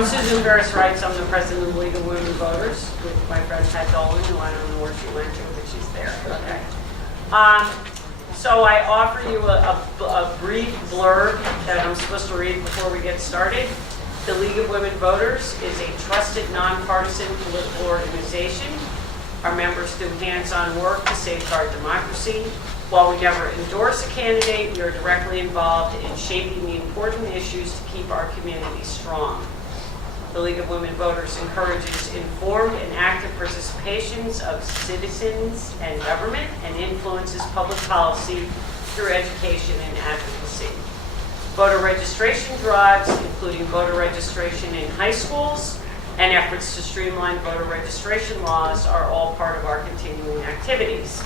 I'm Susan Ferris Wrights. I'm the president of the League of Women Voters with my friend Pat Dolan, who I don't know where she went to, but she's there. Okay. So I offer you a brief blurb that I'm supposed to read before we get started. The League of Women Voters is a trusted, nonpartisan political organization. Our members do hands-on work to safeguard democracy. While we never endorse a candidate, we are directly involved in shaping the important issues to keep our community strong. The League of Women Voters encourages informed and active participations of citizens and government and influences public policy through education and advocacy. Voter registration drives, including voter registration in high schools and efforts to streamline voter registration laws, are all part of our continuing activities.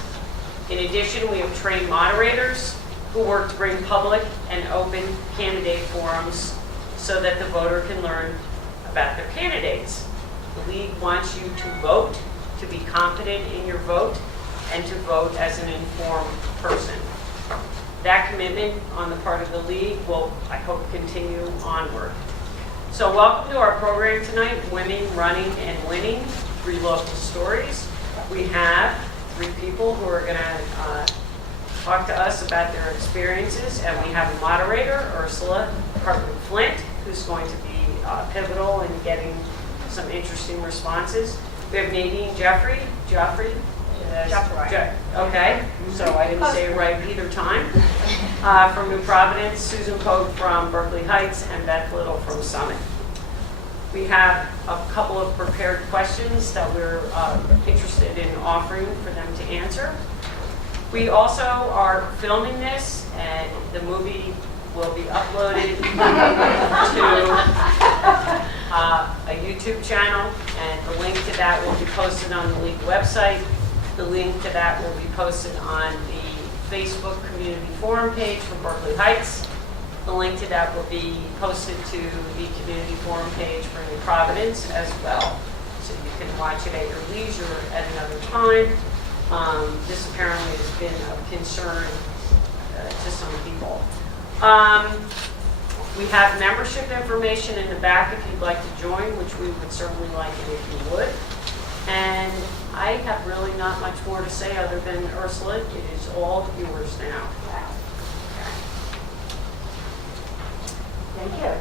In addition, we have trained moderators who work to bring public and open candidate forums so that the voter can learn about their candidates. The League wants you to vote, to be confident in your vote, and to vote as an informed person. That commitment on the part of the League will, I hope, continue onward. So welcome to our program tonight, Women Running and Winning, 3 local stories. We have 3 people who are going to talk to us about their experiences, and we have a moderator, Ursula Hartwig-Flint, who's going to be pivotal in getting some interesting responses. We have Nadine, Geoffrey. Okay, so I didn't say it right either time. From New Providence, Susan Poage from Berkeley Heights, and Beth Little from Summit. We have a couple of prepared questions that we're interested in offering for them to answer. We also are filming this, and the movie will be uploaded to a YouTube channel, and the link to that will be posted on the League website. The link to that will be posted on the Facebook community forum page for Berkeley Heights. The link to that will be posted to the community forum page for New Providence as well. So you can watch it at your leisure at another time. This apparently has been of concern to some people. We have membership information in the back if you'd like to join, which we would certainly like it if you would. And I have really not much more to say other than, Ursula, it is all yours now. Thank you.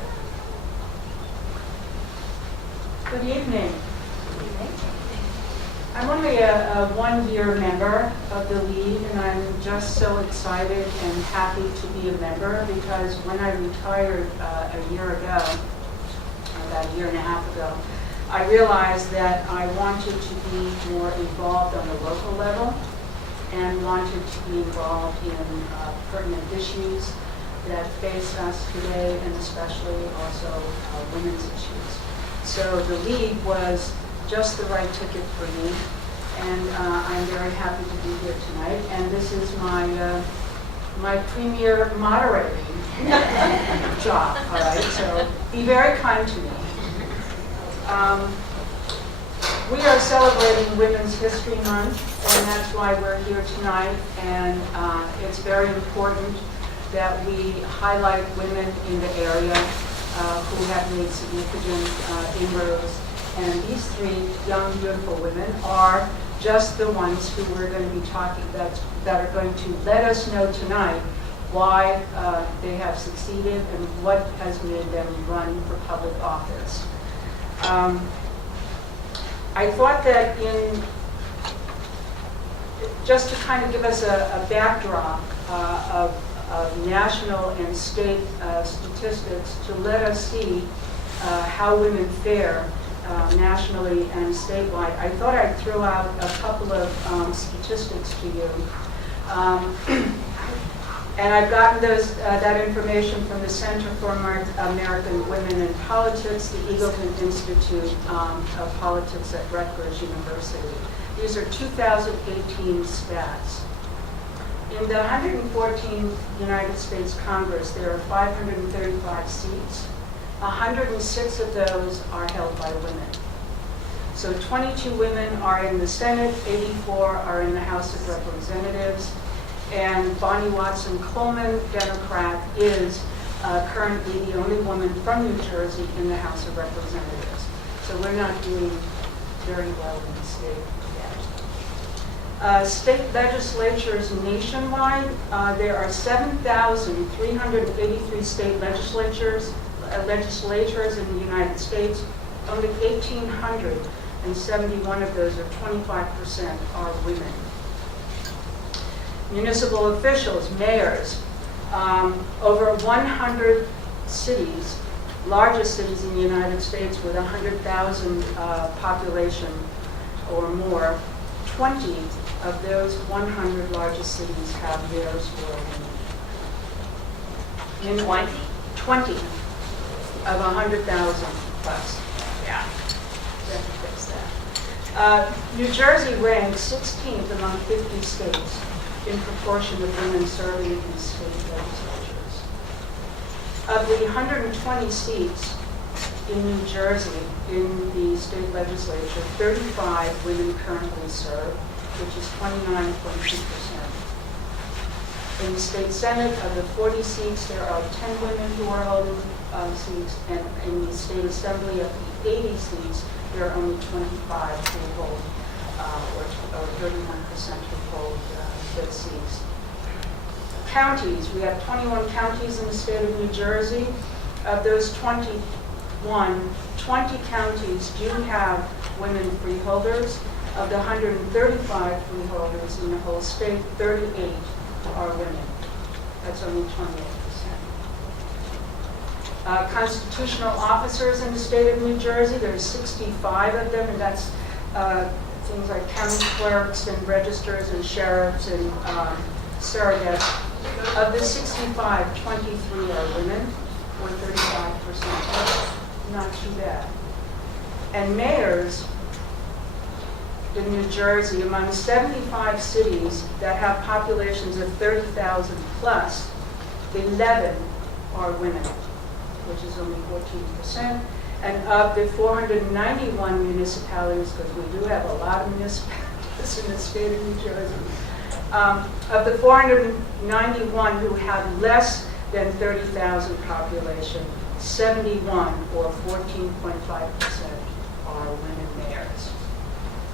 Good evening. I'm only a 1-year member of the League, and I'm just so excited and happy to be a member because when I retired a year ago, about a year and a half ago, I realized that I wanted to be more involved on the local level and wanted to be involved in pertinent issues that face us today, and especially also women's issues. So the League was just the right ticket for me, and I'm very happy to be here tonight. And this is my premier moderating job, all right? So be very kind to me. We are celebrating Women's History Month, and that's why we're here tonight. And it's very important that we highlight women in the area who have made significant inroads. And these 3 young, beautiful women are just the ones who we're going to be talking about, that are going to let us know tonight why they have succeeded and what has made them run for public office. I thought that just to kind of give us a backdrop of national and state statistics to let us see how women fare nationally and statewide, I thought I'd throw out a couple of statistics to you. And I've gotten that information from the Center for American Women in Politics, the Eagleton Institute of Politics at Rutgers University. These are 2018 stats. In the 114th United States Congress, there are 535 seats. 106 of those are held by women. So 22 women are in the Senate, 84 are in the House of Representatives, and Bonnie Watson Coleman, Democrat, is currently the only woman from New Jersey in the House of Representatives. So we're not doing very well in the state yet. State legislatures nationwide, there are 7,383 state legislatures in the United States. Only 1,871 of those, or 25%, are women. Municipal officials, mayors, over 100 cities, largest cities in the United States with 100,000 population or more, 20 of those 100 largest cities have mayors who are women. In 20 of 100,000 plus. Yeah. Fix that. New Jersey ranks 16th among 50 states in proportion of women serving in state legislatures. Of the 120 seats in New Jersey in the state legislature, 35 women currently serve, which is 29.2%. In the state senate, of the 40 seats, there are 10 women who are holding seats, and in the state assembly, of the 80 seats, there are only 25 who hold, or 31% who hold those seats. Counties, we have 21 counties in the state of New Jersey. Of those 21, 20 counties do have women freeholders. Of the 135 freeholders in the whole state, 38 are women. That's only 28%. Constitutional officers in the state of New Jersey, there's 65 of them, and that's things like county clerks and registers and sheriffs and surrogates. Of the 65, 23 are women, or 35%. Not too bad. And mayors in New Jersey, among 75 cities that have populations of 30,000 plus, 11 are women, which is only 14%. And of the 491 municipalities, because we do have a lot of municipalities in the state of New Jersey, of the 491 who have less than 30,000 population, 71, or 14.5%, are women mayors.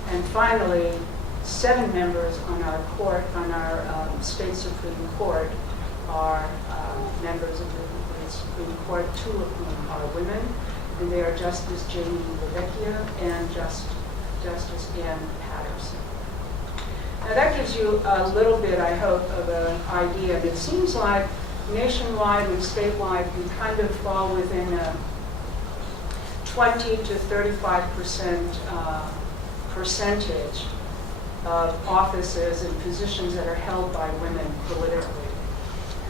And finally, 7 members on our court, on our state Supreme Court, are members of the Supreme Court, 2 of whom are women, and they are Justice Jamie Lavecchia and Justice Ann Patterson. Now that gives you a little bit, I hope, of an idea. It seems like nationwide and statewide we kind of fall within a 20 to 35% percentage of offices and positions that are held by women politically.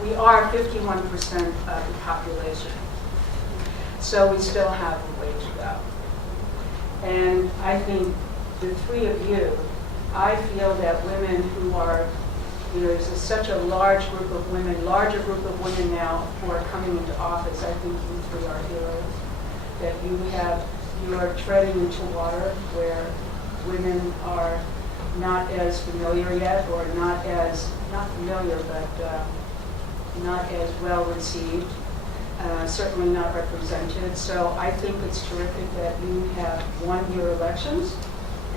We are 51% of the population, so we still have a way to go. And I think the 3 of you, I feel that women who are, there's such a large group of women, larger group of women now who are coming into office. I think you 3 are heroes. That you are treading into water where women are not as familiar yet, or not familiar, but not as well received, certainly not represented. So I think it's terrific that you have won your elections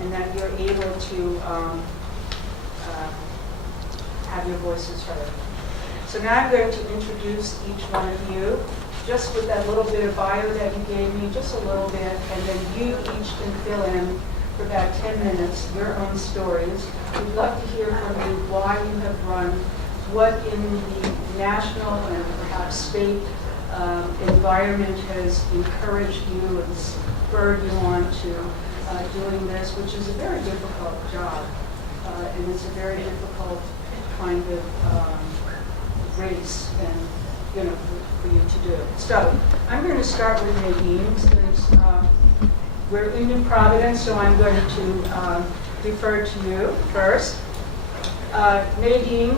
and that you're able to have your voices heard. So now I'm going to introduce each one of you, just with that little bit of bio that you gave me, just a little bit, and then you each can fill in for about 10 minutes your own stories. We'd love to hear from you why you have run, what in the national and perhaps state environment has encouraged you and spurred you on to doing this, which is a very difficult job, and it's a very difficult kind of race, and for you to do. So I'm going to start with Nadine, since we're in New Providence, so I'm going to defer to you first. Nadine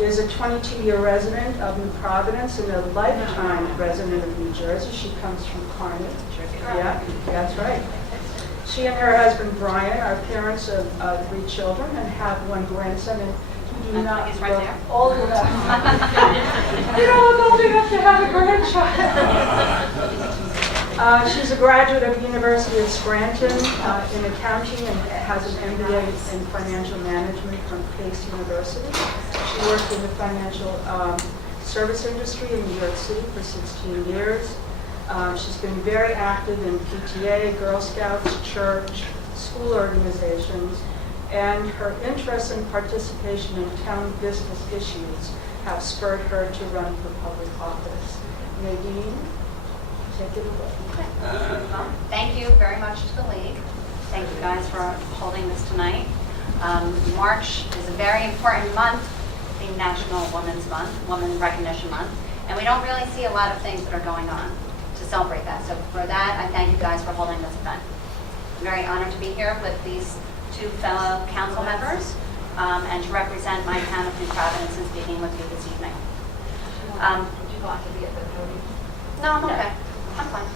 is a 22-year resident of New Providence and a lifetime resident of New Jersey. She comes from Kearney. Yeah, that's right. She and her husband Brian are parents of 3 children and have 1 grandson. And Not He's right there. Old enough. I'm old enough to have a grandchild. She's a graduate of the University of Scranton in accounting and has an MBA in financial management from Pace University. She worked in the financial service industry in New York City for 16 years. She's been very active in PTA, Girl Scouts, church, school organizations, and her interest and participation in town business issues have spurred her to run for public office. Nadine, take it away. Well, thank you very much to the League. Thank you guys for holding this tonight. March is a very important month, the National Women's Month, Women Recognition Month, and we don't really see a lot of things that are going on to celebrate that. So for that, I thank you guys for holding this event. I'm very honored to be here with these two fellow council members and to represent my town of New Providence in speaking with you this evening. Would you like to be at the podium? No, I'm okay. I'm fine.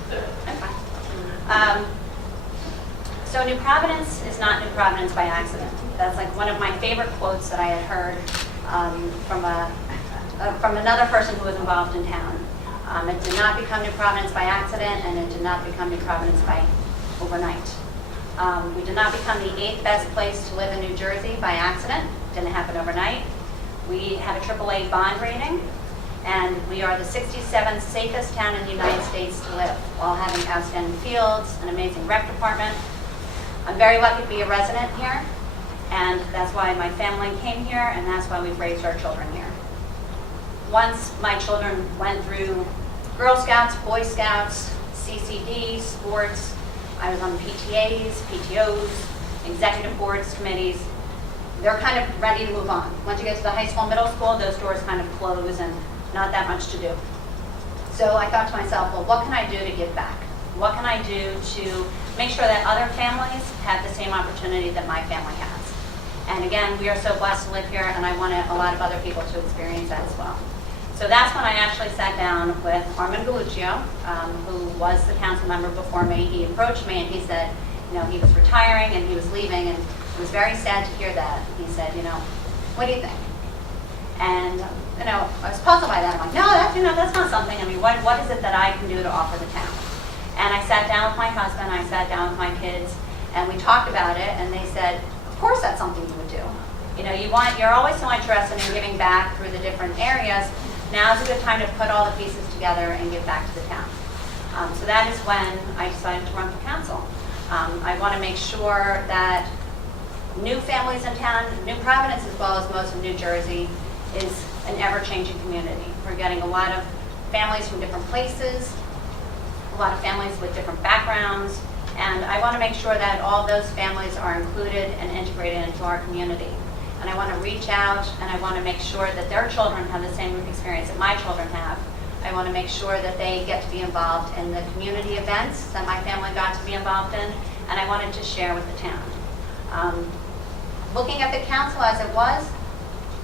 I'm fine. So New Providence is not New Providence by accident. That's like one of my favorite quotes that I had heard from another person who was involved in town. It did not become New Providence by accident, and it did not become New Providence by overnight. We did not become the 8th best place to live in New Jersey by accident. It didn't happen overnight. We have a AAA bond rating, and we are the 67th safest town in the United States to live, while having outstanding fields, an amazing rec department. I'm very lucky to be a resident here, and that's why my family came here, and that's why we've raised our children here. Once my children went through Girl Scouts, Boy Scouts, CCD, sports, I was on PTAs, PTOs, executive boards, committees. They're kind of ready to move on. Once you get to the high school, middle school, those doors kind of close and not that much to do. So I thought to myself, well, what can I do to give back? What can I do to make sure that other families have the same opportunity that my family has? And again, we are so blessed to live here, and I wanted a lot of other people to experience that as well. So that's when I actually sat down with Armin Galluccio, who was the council member before me. He approached me and he said, he was retiring and he was leaving, and it was very sad to hear that. He said, what do you think? And, I was puzzled by that. I'm like, no, that's not something. What is it that I can do to offer the town? And I sat down with my husband, I sat down with my kids, and we talked about it, and they said, of course that's something you would do. You're always so interested in giving back through the different areas. Now's a good time to put all the pieces together and give back to the town. So that is when I decided to run for council. I want to make sure that new families in town, New Providence as well as most of New Jersey, is an ever-changing community. We're getting a lot of families from different places, a lot of families with different backgrounds, and I want to make sure that all those families are included and integrated into our community. And I want to reach out and I want to make sure that their children have the same experience that my children have. I want to make sure that they get to be involved in the community events that my family got to be involved in, and I wanted to share with the town. Looking at the council as it was,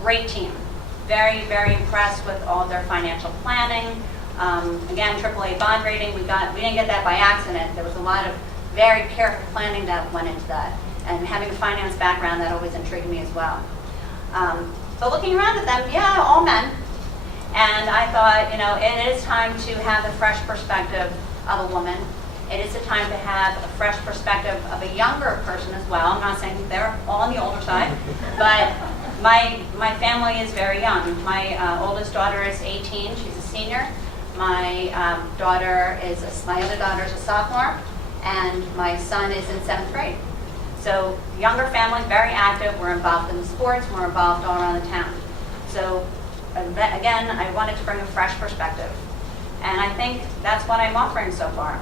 great team. Very, very impressed with all their financial planning. Again, AAA bond rating, we didn't get that by accident. There was a lot of very careful planning that went into that. And having a finance background, that always intrigued me as well. But looking around at them, yeah, all men. And I thought, it is time to have the fresh perspective of a woman. It is a time to have a fresh perspective of a younger person as well. I'm not saying they're all on the older side, but my family is very young. My oldest daughter is 18, she's a senior. My other daughter is a sophomore, and my son is in 7th grade. So younger family, very active. We're involved in the sports. We're involved all around the town. So again, I wanted to bring a fresh perspective. And I think that's what I'm offering so far.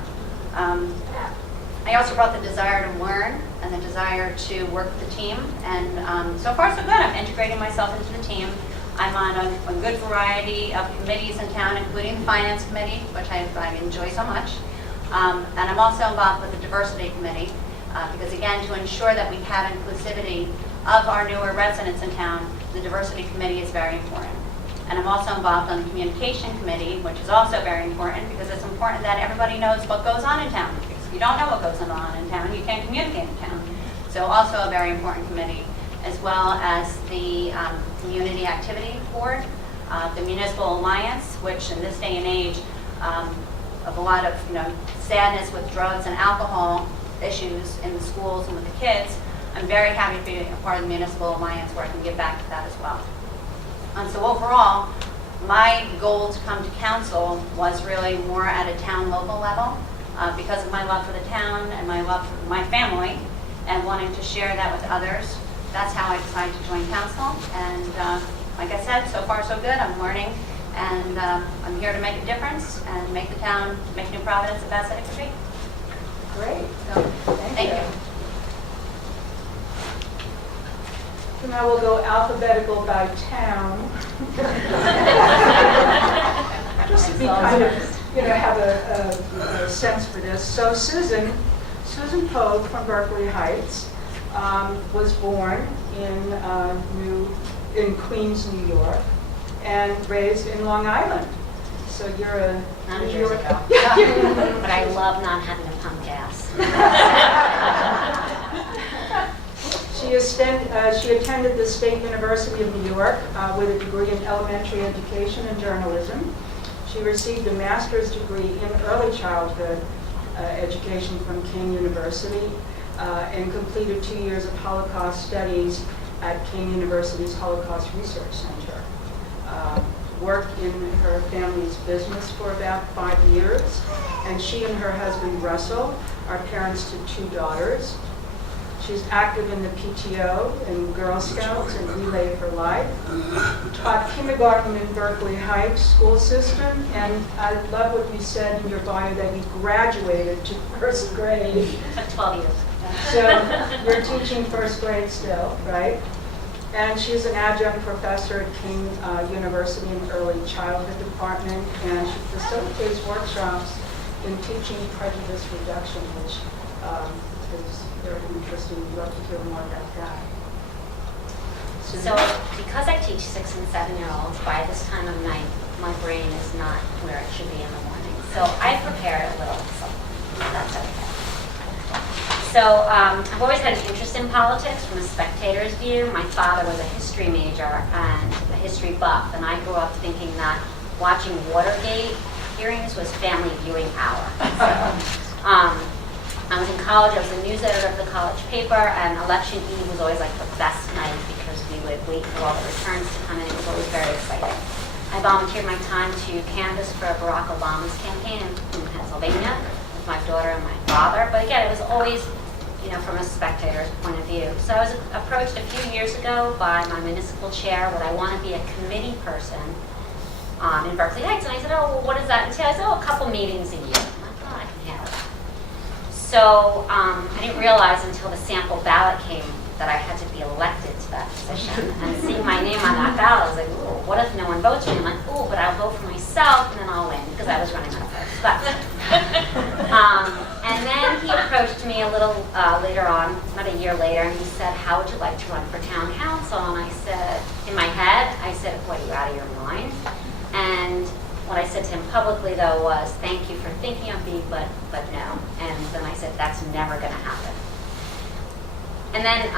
I also brought the desire to learn and the desire to work with the team. And so far so good. I'm integrating myself into the team. I'm on a good variety of committees in town, including the Finance Committee, which I enjoy so much. And I'm also involved with the Diversity Committee. Because again, to ensure that we have inclusivity of our newer residents in town, the Diversity Committee is very important. And I'm also involved on the Communication Committee, which is also very important because it's important that everybody knows what goes on in town. Because if you don't know what goes on in town, you can't communicate in town. So also a very important committee. as well as the Community Activity Board, the Municipal Alliance, which in this day and age of a lot of sadness with drugs and alcohol issues in the schools and with the kids, I'm very happy to be a part of the Municipal Alliance where I can give back to that as well. So overall, my goal to come to council was really more at a town local level because of my love for the town and my love for my family and wanting to share that with others. That's how I decided to join council. And like I said, so far so good. I'm learning and I'm here to make a difference and make the town, make New Providence the best that it could be. Great. So, Thank you. So now we'll go alphabetical by town. Just to be kind of, have a sense for this. So Susan Poage from Berkeley Heights was born in Queens, New York, and raised in Long Island. So you're a Not New a York. years ago. But I love not having to pump gas. She attended the State University of New York with a degree in elementary education and journalism. She received a master's degree in early childhood education from King University and completed 2 years of Holocaust studies at King University's Holocaust Research Center. Worked in her family's business for about 5 years, and she and her husband Russell are parents to 2 daughters. She's active in the PTO and Girl Scouts and Relay for Life. Taught kindergarten in Berkeley Heights school system, and I love what you said in your bio that you graduated to first grade. Took 12 years. So you're teaching first grade still, right? And she's an adjunct professor at King University in early childhood department, and she facilitates workshops in teaching prejudice reduction, which is very interesting. We'd love to hear more about that. So because I teach 6- and 7-year-olds, by this time of night, my brain is not where it should be in the morning. So I prepared a little something. That's okay. So I've always had an interest in politics from a spectator's view. My father was a history major and a history buff, and I grew up thinking that watching Watergate hearings was family viewing hour. So, I was in college, I was the news editor of the college paper, and election eve was always like the best night because we would wait for all the returns to come in. It was always very exciting. I volunteered my time to canvass for Barack Obama's campaign in Pennsylvania with my daughter and my father, but again, it was always from a spectator's point of view. So I was approached a few years ago by my municipal chair, would I want to be a committee person in Berkeley Heights? And I said, oh, well, what does that entail? I said, oh, a couple meetings a year. I'm like, oh, I can handle that. So I didn't realize until the sample ballot came that I had to be elected to that position. And seeing my name on that ballot, I was like, ooh, what if no one votes for me? I'm like, ooh, but I'll vote for myself and then I'll win because I was running on first. But, and then he approached me a little later on, about a year later, and he said, how would you like to run for town council? And I said, in my head, I said, what, are you out of your mind? And what I said to him publicly, though, was, thank you for thinking of me, but no. And then I said, that's never going to happen. And then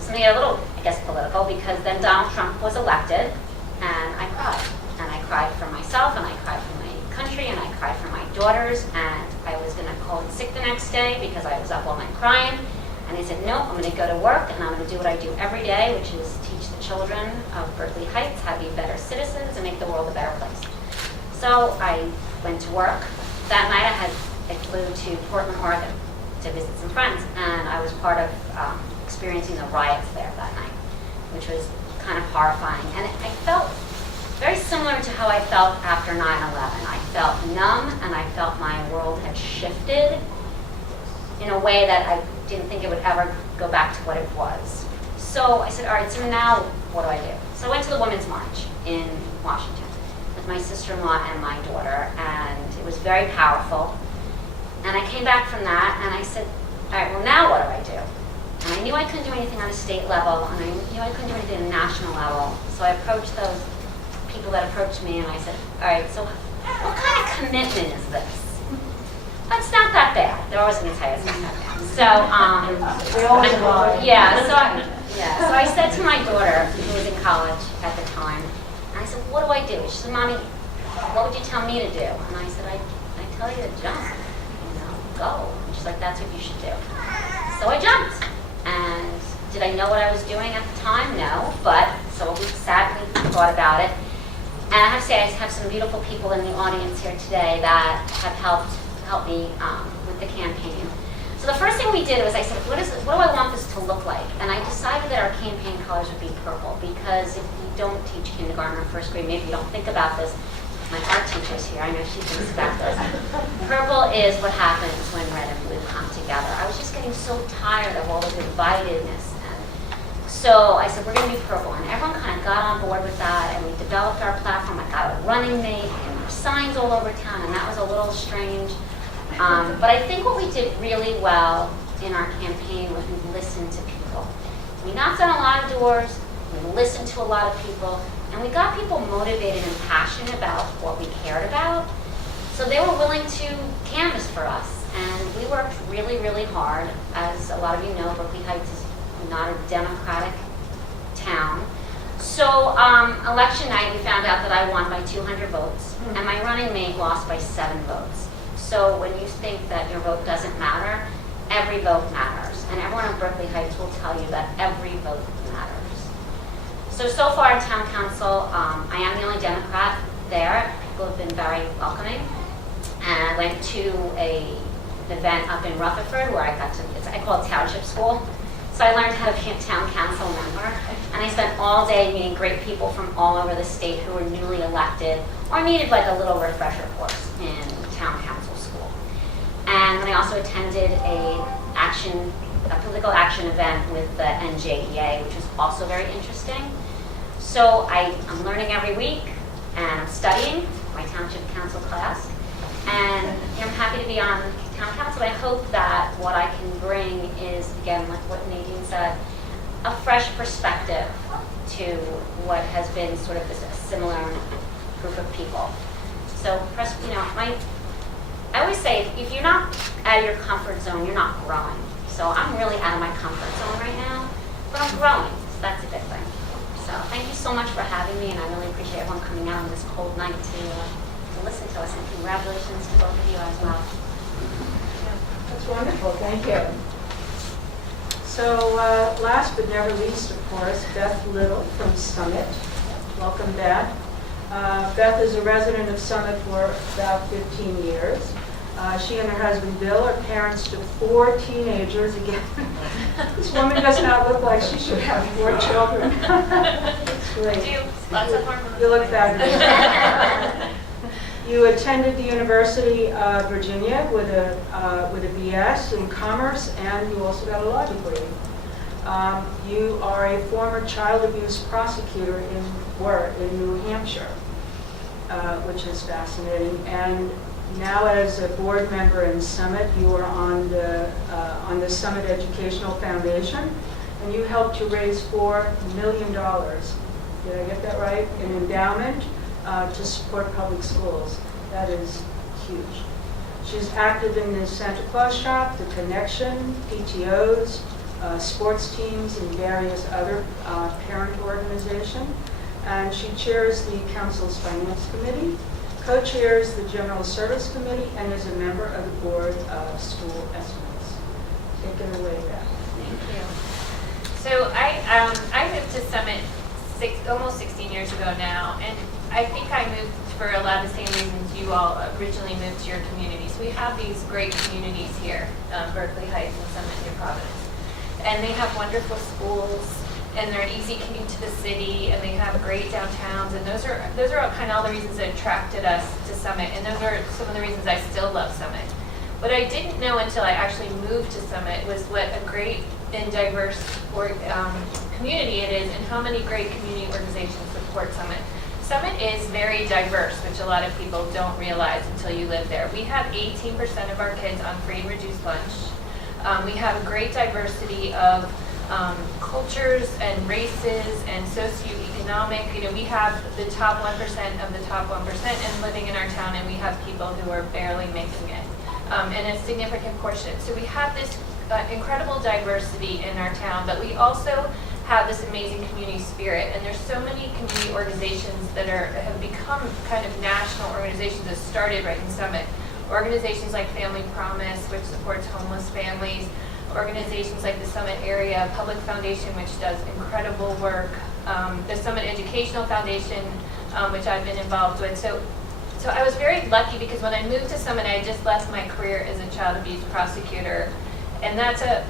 something a little, I guess, political, because then Donald Trump was elected, and I cried. And I cried for myself, and I cried for my country, and I cried for my daughters, and I was going to call in sick the next day because I was up all night crying. And I said, nope, I'm going to go to work, and I'm going to do what I do every day, which is teach the children of Berkeley Heights how to be better citizens and make the world a better place. So I went to work. That night I flew to Portland, Oregon to visit some friends, and I was part of experiencing the riots there that night, which was kind of horrifying. And I felt very similar to how I felt after 9/11. I felt numb, and I felt my world had shifted in a way that I didn't think it would ever go back to what it was. So I said, all right, so now what do I do? So I went to the Women's March in Washington with my sister-in-law and my daughter, and it was very powerful. And I came back from that, and I said, all right, well, now what do I do? And I knew I couldn't do anything on a state level, and I knew I couldn't do anything on a national level. So I approached those people that approached me, and I said, all right, so what kind of commitment is this? It's not that bad. They're always going to tell you it's not that bad. So, They always lie. yeah, so Yeah, so I said to my daughter, who was in college at the time, and I said, what do I do? She said, Mommy, what would you tell me to do? And I said, I tell you to jump, go. And she's like, that's what you should do. So I jumped. And did I know what I was doing at the time? No, but so we sat and we thought about it. And I have to say, I have some beautiful people in the audience here today that have helped me with the campaign. So the first thing we did was I said, what do I want this to look like? And I decided that our campaign colors would be purple, because if you don't teach kindergarten or first grade, maybe you don't think about this. My art teacher's here, I know she thinks about this. Purple is what happens when red and blue come together. I was just getting so tired of all the dividedness. So I said, we're going to do purple. And everyone kind of got on board with that, and we developed our platform. I got a running mate, and there were signs all over town, and that was a little strange. But I think what we did really well in our campaign was we listened to people. We knocked on a lot of doors, we listened to a lot of people, and we got people motivated and passionate about what we cared about. So they were willing to canvass for us. And we worked really, really hard. As a lot of you know, Berkeley Heights is not a democratic town. So election night, we found out that I won by 200 votes, and my running mate lost by 7 votes. So when you think that your vote doesn't matter, every vote matters. And everyone in Berkeley Heights will tell you that every vote matters. So far in town council, I am the only Democrat there. People have been very welcoming. And I went to an event up in Rutherford where I call it township school. So I learned how to be a town council member, and I spent all day meeting great people from all over the state who were newly elected or needed like a little refresher course in town council school. And then I also attended a political action event with the NJEA, which was also very interesting. So I'm learning every week, and I'm studying my township council class, and I'm happy to be on town council. I hope that what I can bring is, again, like what Nadine said, a fresh perspective to what has been sort of this similar group of people. So, I always say, if you're not out of your comfort zone, you're not growing. So I'm really out of my comfort zone right now, but I'm growing, so that's a good thing. So thank you so much for having me, and I really appreciate everyone coming out on this cold night to listen to us, and congratulations to both of you as well. That's wonderful, thank you. So last but never least, of course, Beth Little from Summit. Welcome, Beth. Beth is a resident of Summit for about 15 years. She and her husband Bill are parents to 4 teenagers. Again, this woman does not look like she should have 4 children. That's great. You look fabulous. You attended the University of Virginia with a BS in Commerce, and you also got a law degree. You are a former child abuse prosecutor in New Hampshire, which is fascinating. And now, as a board member in Summit, you are on the Summit Educational Foundation, and you helped to raise $4 million. Did I get that right? An endowment to support public schools. That is huge. She's active in the Santa Claus Shop, the Connection, PTOs, sports teams, and various other parent organizations. And she chairs the council's finance committee, co-chairs the general service committee, and is a member of the board of school estimates. Take it away, Beth. Thank you. So I moved to Summit almost 16 years ago now, and I think I moved for a lot of the same reasons you all originally moved to your communities. We have these great communities here, Berkeley Heights and Summit, New Providence, and they have wonderful schools, and they're an easy commute to the city, and they have great downtowns, and those are kind of all the reasons that attracted us to Summit, and those are some of the reasons I still love Summit. What I didn't know until I actually moved to Summit was what a great and diverse community it is, and how many great community organizations support Summit. Summit is very diverse, which a lot of people don't realize until you live there. We have 18% of our kids on free and reduced lunch. We have a great diversity of cultures and races and socioeconomic. We have the top 1% of the top 1% and living in our town, and we have people who are barely making it, and a significant portion. So we have this incredible diversity in our town, but we also have this amazing community spirit. And there's so many community organizations that have become kind of national organizations that started right in Summit. Organizations like Family Promise, which supports homeless families, organizations like the Summit Area Public Foundation, which does incredible work, the Summit Educational Foundation, which I've been involved with. So I was very lucky because when I moved to Summit, I had just left my career as a child abuse prosecutor. And that's a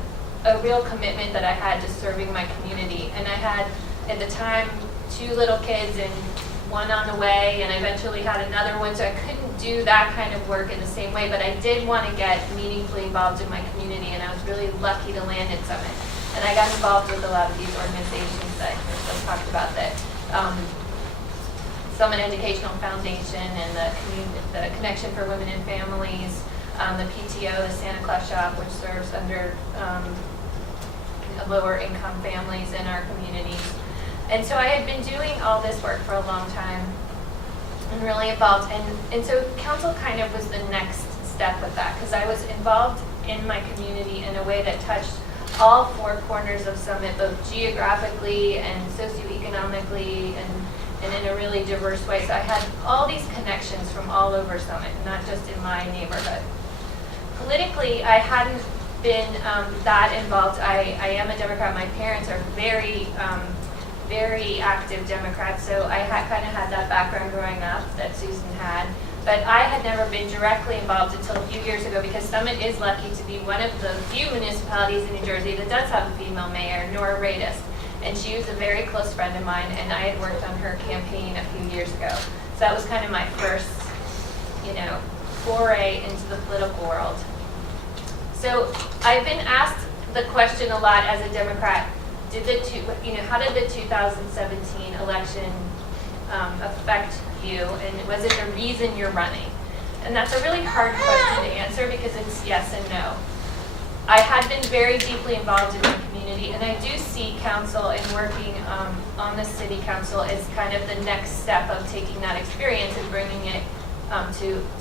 real commitment that I had to serving my community. And I had, at the time, 2 little kids and 1 on the way, and I eventually had another one, so I couldn't do that kind of work in the same way, but I did want to get meaningfully involved in my community, and I was really lucky to land at Summit. And I got involved with a lot of these organizations that Ursula talked about, that Summit Educational Foundation and the Connection for Women and Families, the PTO, the Santa Claus Shop, which serves under lower income families in our communities. And so I had been doing all this work for a long time and really involved. And so council kind of was the next step with that, because I was involved in my community in a way that touched all 4 corners of Summit, both geographically and socioeconomically and in a really diverse way. So I had all these connections from all over Summit, not just in my neighborhood. Politically, I hadn't been that involved. I am a Democrat. My parents are very active Democrats, so I kind of had that background growing up that Susan had. But I had never been directly involved until a few years ago, because Summit is lucky to be one of the few municipalities in New Jersey that does have a female mayor, Nora Radis. And she was a very close friend of mine, and I had worked on her campaign a few years ago. So that was kind of my first, foray into the political world. So I've been asked the question a lot as a Democrat, how did the 2017 election affect you, and was it the reason you're running? And that's a really hard question to answer, because it's yes and no. I had been very deeply involved in my community, and I do see council and working on the city council as kind of the next step of taking that experience and bringing it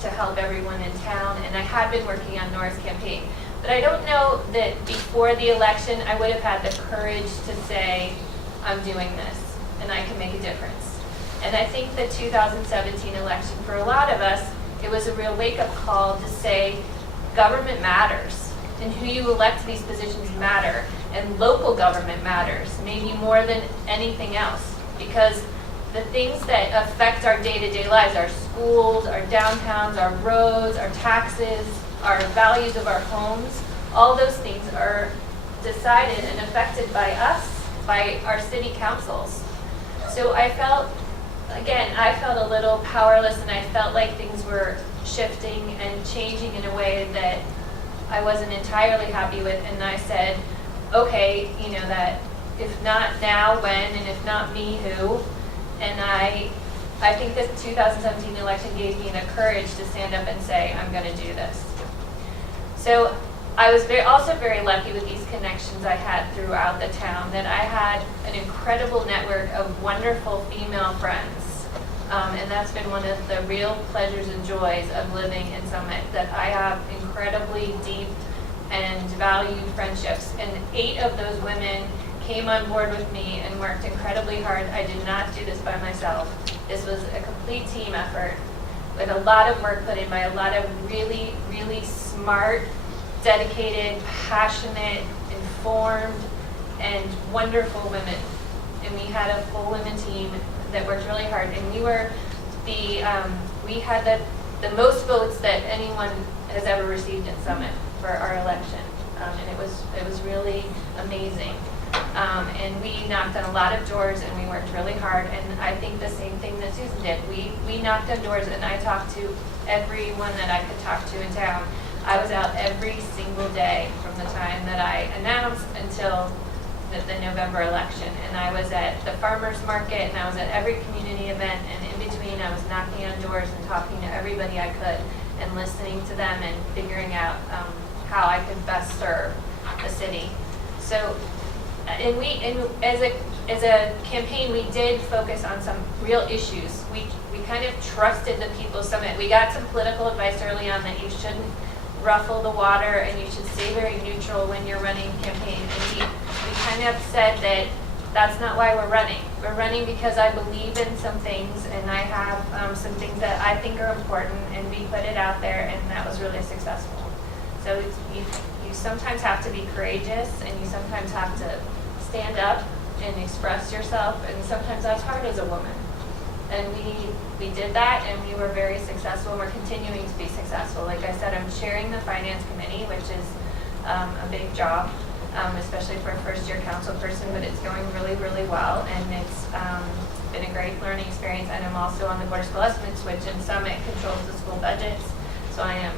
to help everyone in town. And I had been working on Nora's campaign. But I don't know that before the election I would have had the courage to say, I'm doing this, and I can make a difference. And I think the 2017 election, for a lot of us, it was a real wake-up call to say, government matters, and who you elect to these positions matter, and local government matters, maybe more than anything else, because the things that affect our day-to-day lives, our schools, our downtowns, our roads, our taxes, our values of our homes, all those things are decided and affected by us, by our city councils. So I felt a little powerless, and I felt like things were shifting and changing in a way that I wasn't entirely happy with. And I said, okay, that if not now, when, and if not me, who? And I think the 2017 election gave me the courage to stand up and say, I'm going to do this. So I was also very lucky with these connections I had throughout the town, that I had an incredible network of wonderful female friends. And that's been one of the real pleasures and joys of living in Summit, that I have incredibly deep and valued friendships. And 8 of those women came on board with me and worked incredibly hard. I did not do this by myself. This was a complete team effort, with a lot of work put in by a lot of really, really smart, dedicated, passionate, informed, and wonderful women. And we had a full women team that worked really hard. And we had the most votes that anyone has ever received in Summit for our election. And it was really amazing. And we knocked on a lot of doors, and we worked really hard. And I think the same thing that Susan did. We knocked on doors, and I talked to everyone that I could talk to in town. I was out every single day from the time that I announced until the November election. And I was at the farmers market, and I was at every community event, and in between I was knocking on doors and talking to everybody I could, and listening to them and figuring out how I could best serve the city. So, as a campaign, we did focus on some real issues. We kind of trusted the people of Summit. We got some political advice early on that you shouldn't ruffle the water, and you should stay very neutral when you're running a campaign. And we kind of said that That's not why we're running. We're running because I believe in some things, and I have some things that I think are important, and we put it out there, and that was really successful. So you sometimes have to be courageous, and you sometimes have to stand up and express yourself, and sometimes that's hard as a woman. And we did that, and we were very successful. We're continuing to be successful. Like I said, I'm chairing the finance committee, which is a big job, especially for a first-year council person, but it's going really, really well, and it's been a great learning experience. And I'm also on the Board of School Estimates, which in Summit controls the school budgets. So I am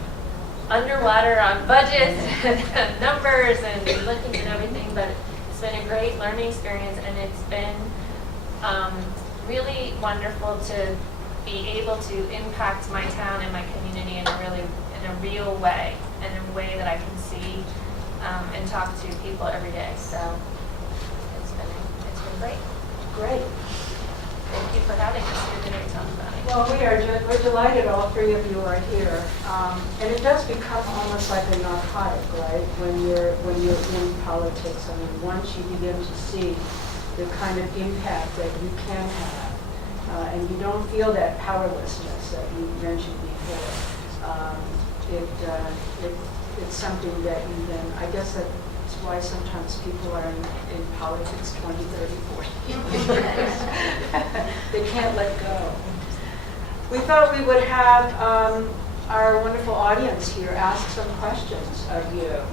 underwater on budgets and numbers and looking at everything, but it's been a great learning experience, and it's been really wonderful to be able to impact my town and my community in a real way, in a way that I can see and talk to people every day. So it's been great. Great. Thank you for having us here today to talk about it. Well, we're delighted all three of you are here. And it does become almost like a narcotic, right? When you're in politics. I mean, once you begin to see the kind of impact that you can have, and you don't feel that powerlessness that you mentioned before. It's something that you then, I guess that's why sometimes people are in politics 20, 30, 40 years. They can't let go. We thought we would have our wonderful audience here ask some questions of you.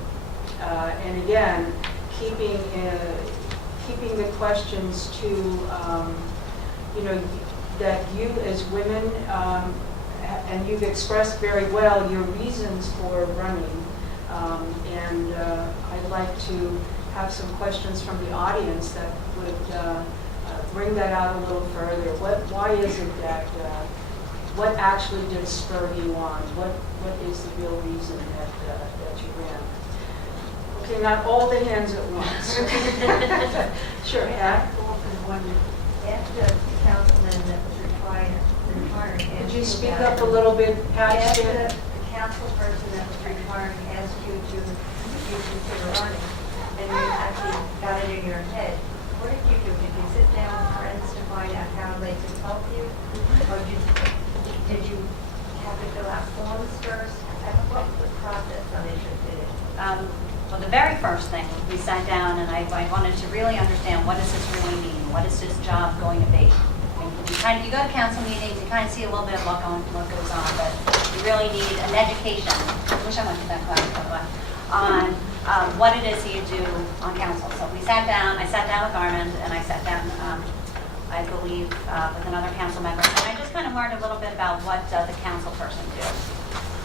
And again, keeping the questions to, that you as women, and you've expressed very well your reasons for running. And I'd like to have some questions from the audience that would bring that out a little further. Why is it that, what actually did spur you on? What is the real reason that you ran? Okay, not all the hands at once. Sure, Pat? After the councilman that was retired. Could you speak up a little bit, Pat? After the council person that was retired asked you to consider running, and you actually got it in your head, what did you do? Did you sit down with friends to find out how they could help you? Or did you have to fill out forms first? What was the process I'm interested in? Well, the very first thing, we sat down and I wanted to really understand, what does this really mean? What is this job going to be? You go to council meetings, you kind of see a little bit of what goes on, but you really need an education. I wish I went to that class, by the way, on what it is that you do on council. So we sat down, I sat down with Armand, and I sat down, I believe, with another council member, and I just kind of learned a little bit about what does a council person do.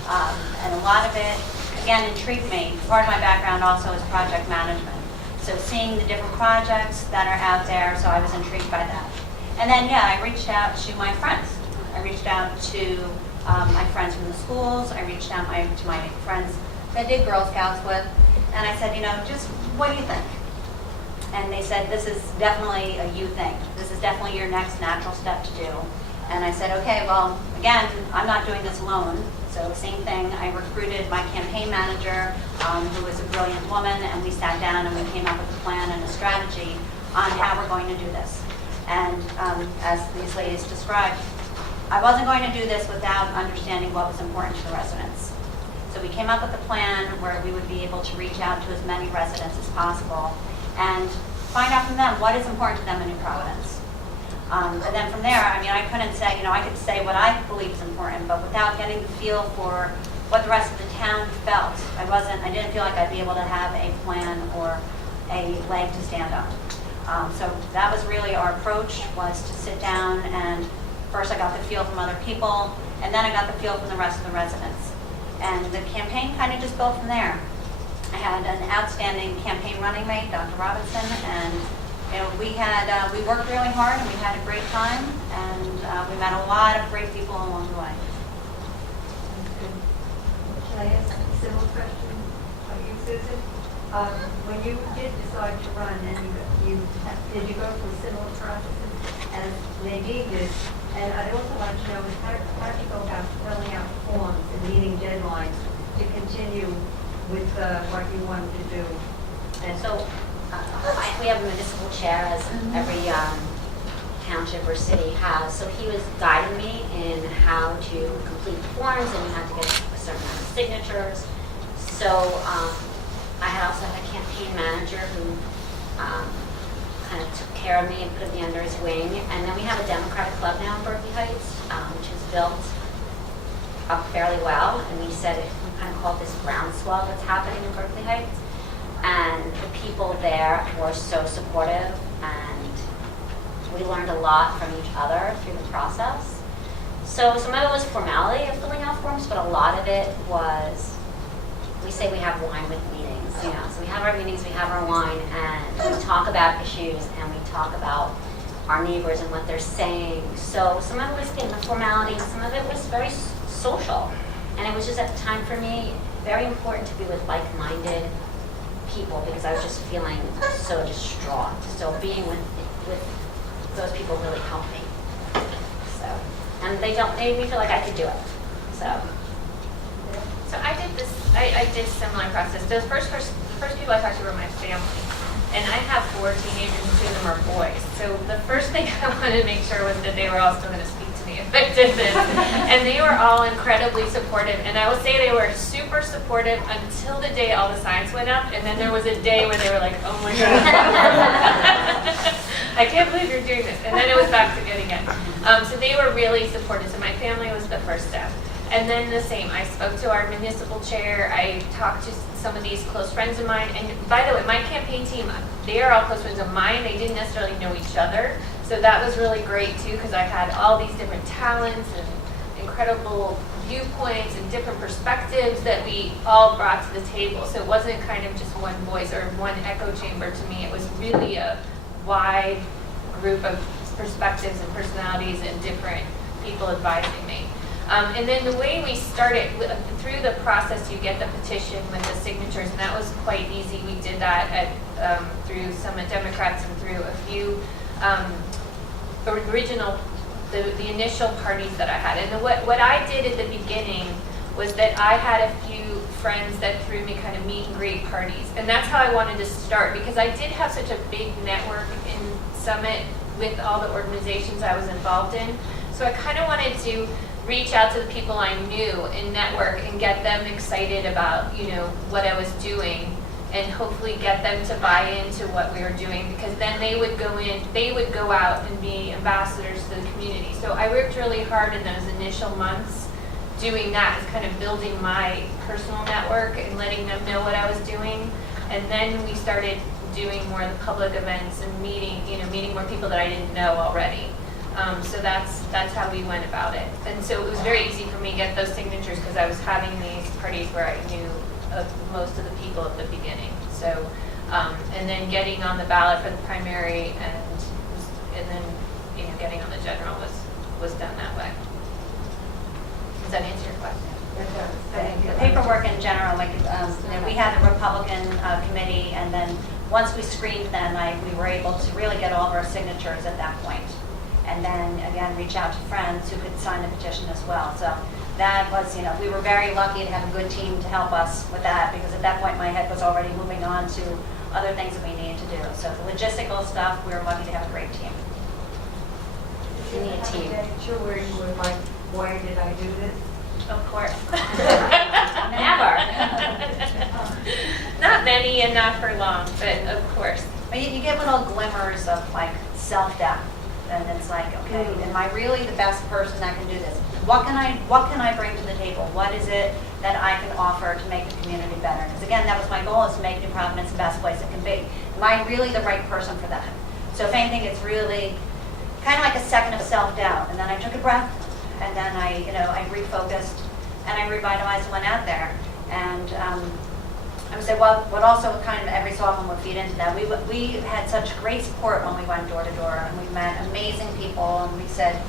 And a lot of it, again, intrigued me. Part of my background also is project management. So seeing the different projects that are out there, so I was intrigued by that. And then, I reached out to my friends. I reached out to my friends from the schools. I reached out to my friends that I did Girl Scouts with. And I said, just what do you think? And they said, this is definitely a you thing. This is definitely your next natural step to do. And I said, okay, well, again, I'm not doing this alone. So same thing, I recruited my campaign manager, who was a brilliant woman, and we sat down and we came up with a plan and a strategy on how we're going to do this. And as these ladies described, I wasn't going to do this without understanding what was important to the residents. So we came up with a plan where we would be able to reach out to as many residents as possible and find out from them what is important to them in New Providence. And then from there, I couldn't say, I could say what I believe is important, but without getting the feel for what the rest of the town felt, I didn't feel like I'd be able to have a plan or a leg to stand on. So that was really our approach, was to sit down, and first I got the feel from other people, and then I got the feel from the rest of the residents. And the campaign kind of just built from there. I had an outstanding campaign running mate, Dr. Robinson, and we worked really hard, and we had a great time, and we met a lot of great people along the way. Can I ask a similar question of you, Susan? When you did decide to run, and did you go through similar processes as Nadine did? And I also want to know, how did you go about filling out forms and meeting deadlines to continue with what you wanted to do? And so we have a municipal chair, as every township or city has. So he was guiding me in how to complete the forms, and you had to get a certain amount of signatures. So I had also had a campaign manager who kind of took care of me and put me under his wing. And then we have a Democratic club now in Berkeley Heights, which is built up fairly well. And we said we kind of call it this groundswell that's happening in Berkeley Heights. And the people there were so supportive, and we learned a lot from each other through the process. So some of it was formality of filling out forms, but a lot of it was, we say we have wine with meetings, you know. So we have our meetings, we have our wine, and we talk about issues, and we talk about our neighbors and what they're saying. So some of it was in the formality, some of it was very social. And it was just at the time for me very important to be with like-minded people, because I was just feeling so distraught. So being with those people really helped me. So, and they made me feel like I could do it. So I did this. I did a similar process. The first people I talked to were my family, and I have 4 teenagers, and 2 of them are boys. So the first thing I wanted to make sure was that they were all still going to speak to me if I did this, and they were all incredibly supportive. And I will say they were super supportive until the day all the signs went up, and then there was a day where they were like, "Oh my God, I can't believe you're doing this," and then it was back to good again. So they were really supportive. So my family was the first step. And then the same, I spoke to our municipal chair, I talked to some of these close friends of mine, and by the way, my campaign team, they are all close friends of mine, they didn't necessarily know each other, so that was really great too, because I had all these different talents and incredible viewpoints and different perspectives that we all brought to the table, so it wasn't kind of just one voice or one echo chamber to me, it was really a wide group of perspectives and personalities and different people advising me. And then the way we started, through the process, you get the petition with the signatures, and that was quite easy. We did that through some Democrats and through a few the initial parties that I had. And what I did at the beginning was that I had a few friends that threw me kind of meet and greet parties. And that's how I wanted to start, because I did have such a big network in Summit with all the organizations I was involved in. So I kind of wanted to reach out to the people I knew and network and get them excited about, you know, what I was doing, and hopefully get them to buy into what we were doing, because then they would go out and be ambassadors to the community. So I worked really hard in those initial months doing that, and kind of building my personal network and letting them know what I was doing. And then we started doing more of the public events and meeting more people that I didn't know already. So that's how we went about it. And so it was very easy for me to get those signatures, because I was having these parties where I knew most of the people at the beginning. So, and then getting on the ballot for the primary, and then getting on the general was done that way. Does that answer your question? The paperwork in general, like we had a Republican committee, and then once we screened them, we were able to really get all of our signatures at that point. And then again, reach out to friends who could sign the petition as well. So that was, we were very lucky to have a good team to help us with that, because at that point my head was already moving on to other things that we needed to do. So the logistical stuff, we were lucky to have a great team. You need a team. Sure, where you were like, why did I do this? Of course. Never. Not many and not for long, but of course. But you get little glimmers of like self-doubt. And it's like, okay, am I really the best person that can do this? What can I bring to the table? What is it that I can offer to make the community better? Because again, that was my goal, is to make New Providence the best place it can be. Am I really the right person for that? So if anything, it's really kind of like a second of self-doubt. And then I took a breath, and then I refocused, and I revitalized and went out there. And I would say, well, what also kind of every so often would feed into that, we had such great support when we went door to door, and we met amazing people, and we said,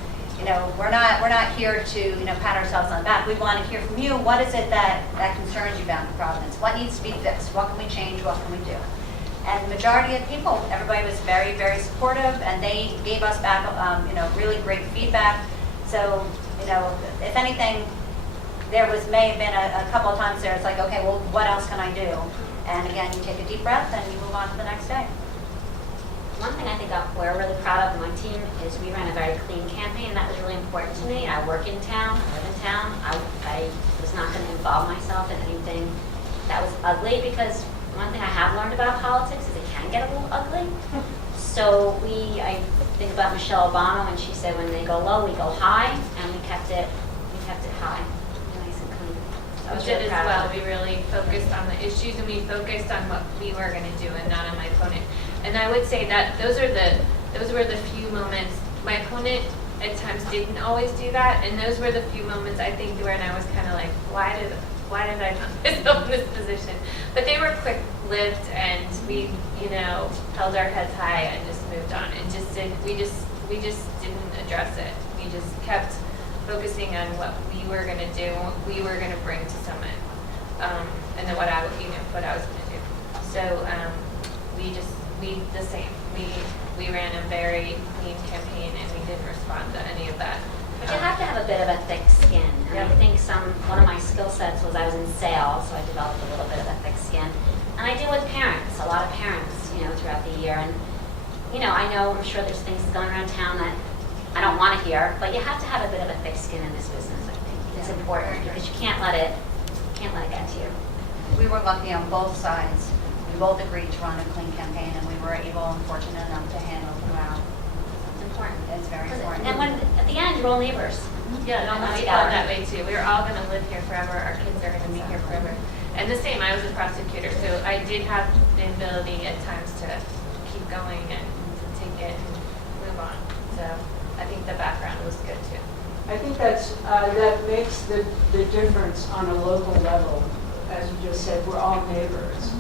we're not here to pat ourselves on the back. We want to hear from you. What is it that concerns you about New Providence? What needs to be fixed? What can we change? What can we do? And the majority of people, everybody was very, very supportive, and they gave us back really great feedback. So if anything, there may have been a couple of times there, it's like, okay, well, what else can I do? And again, you take a deep breath and you move on to the next day. One thing I think we're really proud of in my team is we ran a very clean campaign. That was really important to me. I work in town, I live in town. I was not going to involve myself in anything that was ugly, because one thing I have learned about politics is it can get a little ugly. So I think about Michelle Obama when she said when they go low, we go high, and we kept it high, nice and clean. So I We was did really as proud well. of it. We really focused on the issues and we focused on what we were going to do and not on my opponent. And I would say that those were the few moments. My opponent at times didn't always do that, and those were the few moments I think when I was kind of like, why did I put myself in this position? But they were quick-lived, and we, held our heads high and just moved on. And we just didn't address it. We just kept focusing on what we were going to do, and what we were going to bring to Summit, and then what I was going to do. So the same. We ran a very clean campaign, and we didn't respond to any of that. But you have to have a bit of a thick skin. And Yeah. I think one of my skill sets was I was in sales, so I developed a little bit of a thick skin. And I deal with parents, a lot of parents, throughout the year. And, I'm sure there's things going around town that I don't want to hear, but you have to have a bit of a thick skin in this business, I think. It's important because you can't let it get to you. We were lucky on both sides. We both agreed to run a clean campaign, and we were able and fortunate enough to handle it throughout. It's important. It's very important. And when, at the end, you're all neighbors. Yeah, no, we felt that way too. We were all going to live here forever. Our kids are going to be here forever. And the same, I was a prosecutor, so I did have the ability at times to keep going and to take it and move on. So I think the background was good too. I think that makes the difference on a local level. As you just said, we're all neighbors.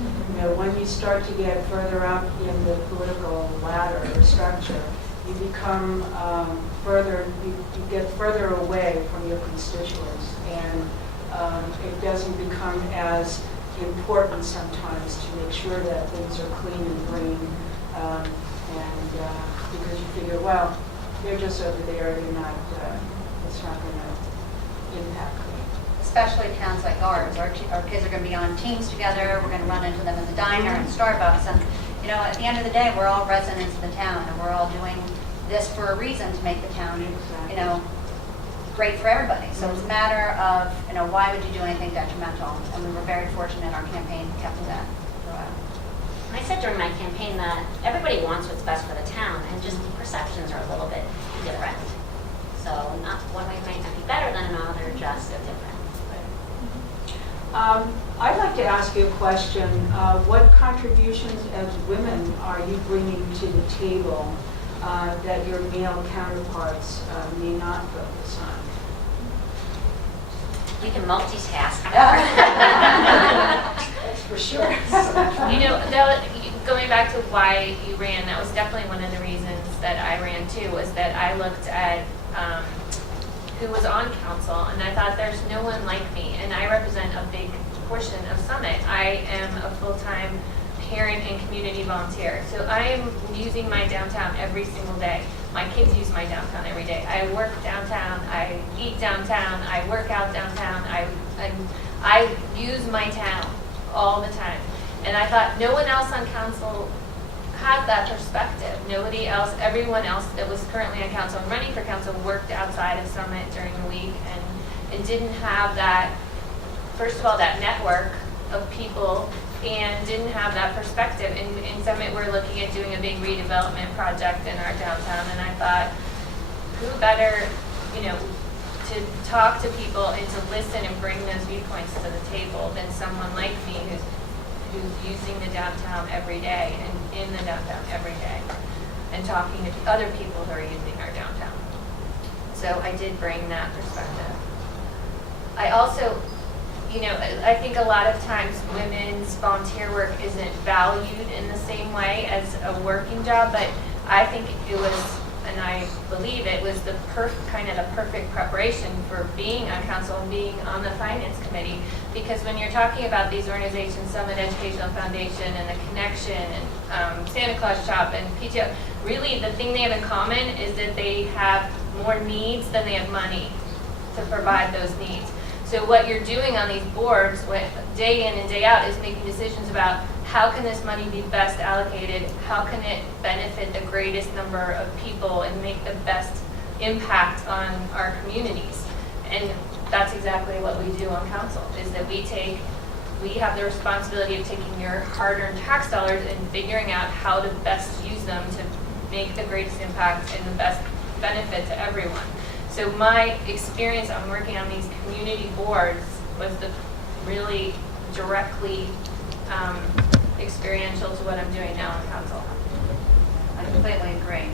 When you start to get further up in the political ladder or structure, you become you get further away from your constituents, and it doesn't become as important sometimes to make sure that things are clean and green, and because you figure, well, they're just over there, they're not, it's not going to impact me. Especially towns like ours. Our kids are going to be on teams together. We're going to run into them in the diner and Starbucks. And, at the end of the day, we're all residents of the town, and we're all doing this for a reason to make the town, great for everybody. So it's a matter of, why would you do anything detrimental? And we were very fortunate our campaign kept to that throughout. I said during my campaign that everybody wants what's best for the town, and just perceptions are a little bit different. So not one way might not be better than another, just different. I'd like to ask you a question. What contributions as women are you bringing to the table that your male counterparts may not focus on? We can multitask. That's for sure. Going back to why you ran, that was definitely one of the reasons that I ran too, was that I looked at who was on council, and I thought there's no one like me, and I represent a big portion of Summit. I am a full-time parent and community volunteer, so I am using my downtown every single day. My kids use my downtown every day. I work downtown, I eat downtown, I work out downtown, I use my town all the time. And I thought no one else on council had that perspective. Nobody else, everyone else that was currently on council and running for council worked outside of Summit during the week and didn't have that, first of all, that network of people, and didn't have that perspective. In Summit, we're looking at doing a big redevelopment project in our downtown, and I thought, who better, to talk to people and to listen and bring those viewpoints to the table than someone like me who's using the downtown every day and in the downtown every day and talking to other people who are using our downtown. So I did bring that perspective. I also, I think a lot of times women's volunteer work isn't valued in the same way as a working job, but I think it was, and I believe it was the perfect preparation for being on council and being on the finance committee. Because when you're talking about these organizations, Summit Educational Foundation and the Connection and Santa Claus Shop and PTO, really the thing they have in common is that they have more needs than they have money to provide those needs. So what you're doing on these boards, day in and day out, is making decisions about how can this money be best allocated, how can it benefit the greatest number of people and make the best impact on our communities. And that's exactly what we do on council, is that we have the responsibility of taking your hard-earned tax dollars and figuring out how to best use them to make the greatest impact and the best benefit to everyone. So my experience on working on these community boards was really directly experiential to what I'm doing now on council. I completely agree.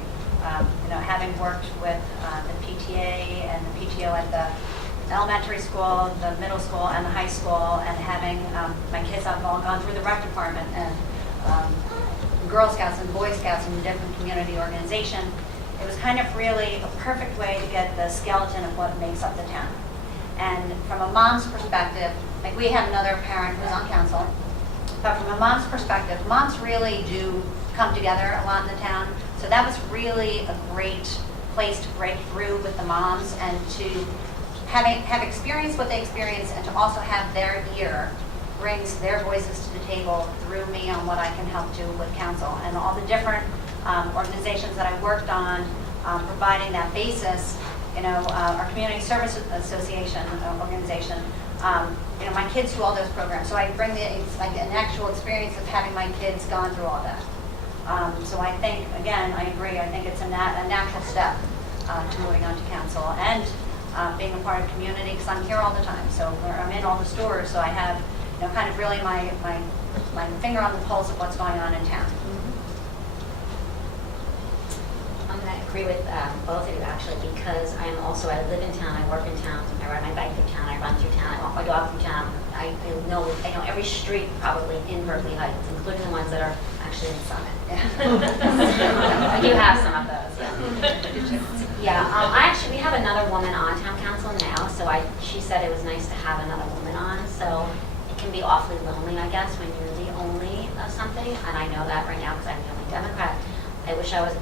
Having worked with the PTA and the PTO at the elementary school, the middle school, and the high school, and having my kids have all gone through the rec department and Girl Scouts and Boy Scouts and different community organizations, it was kind of really a perfect way to get the skeleton of what makes up the town. And from a mom's perspective, like we have another parent who's on council, but from a mom's perspective, moms really do come together a lot in the town. So that was really a great place to break through with the moms and to have experienced what they experienced, and to also have their ear brings their voices to the table through me on what I can help do with council. And all the different organizations that I worked on, providing that basis, our Community Service Association organization, my kids do all those programs. So I bring an actual experience of having my kids gone through all that. So I think, again, I agree, I think it's a natural step to moving on to council and being a part of community, because I'm here all the time. So I'm in all the stores, so I have kind of really my finger on the pulse of what's going on in town. I'm going to agree with both of you, actually, because I live in town, I work in town, I ride my bike through town, I run through town, I walk my dog through town. I know every street probably in Berkeley Heights, including the ones that are actually in Summit. I do have some of those, yeah. We have another woman on town council now, so she said it was nice to have another woman on, so it can be awfully lonely, I guess, when you're the only something, and I know that right now because I'm the only Democrat. I wish I was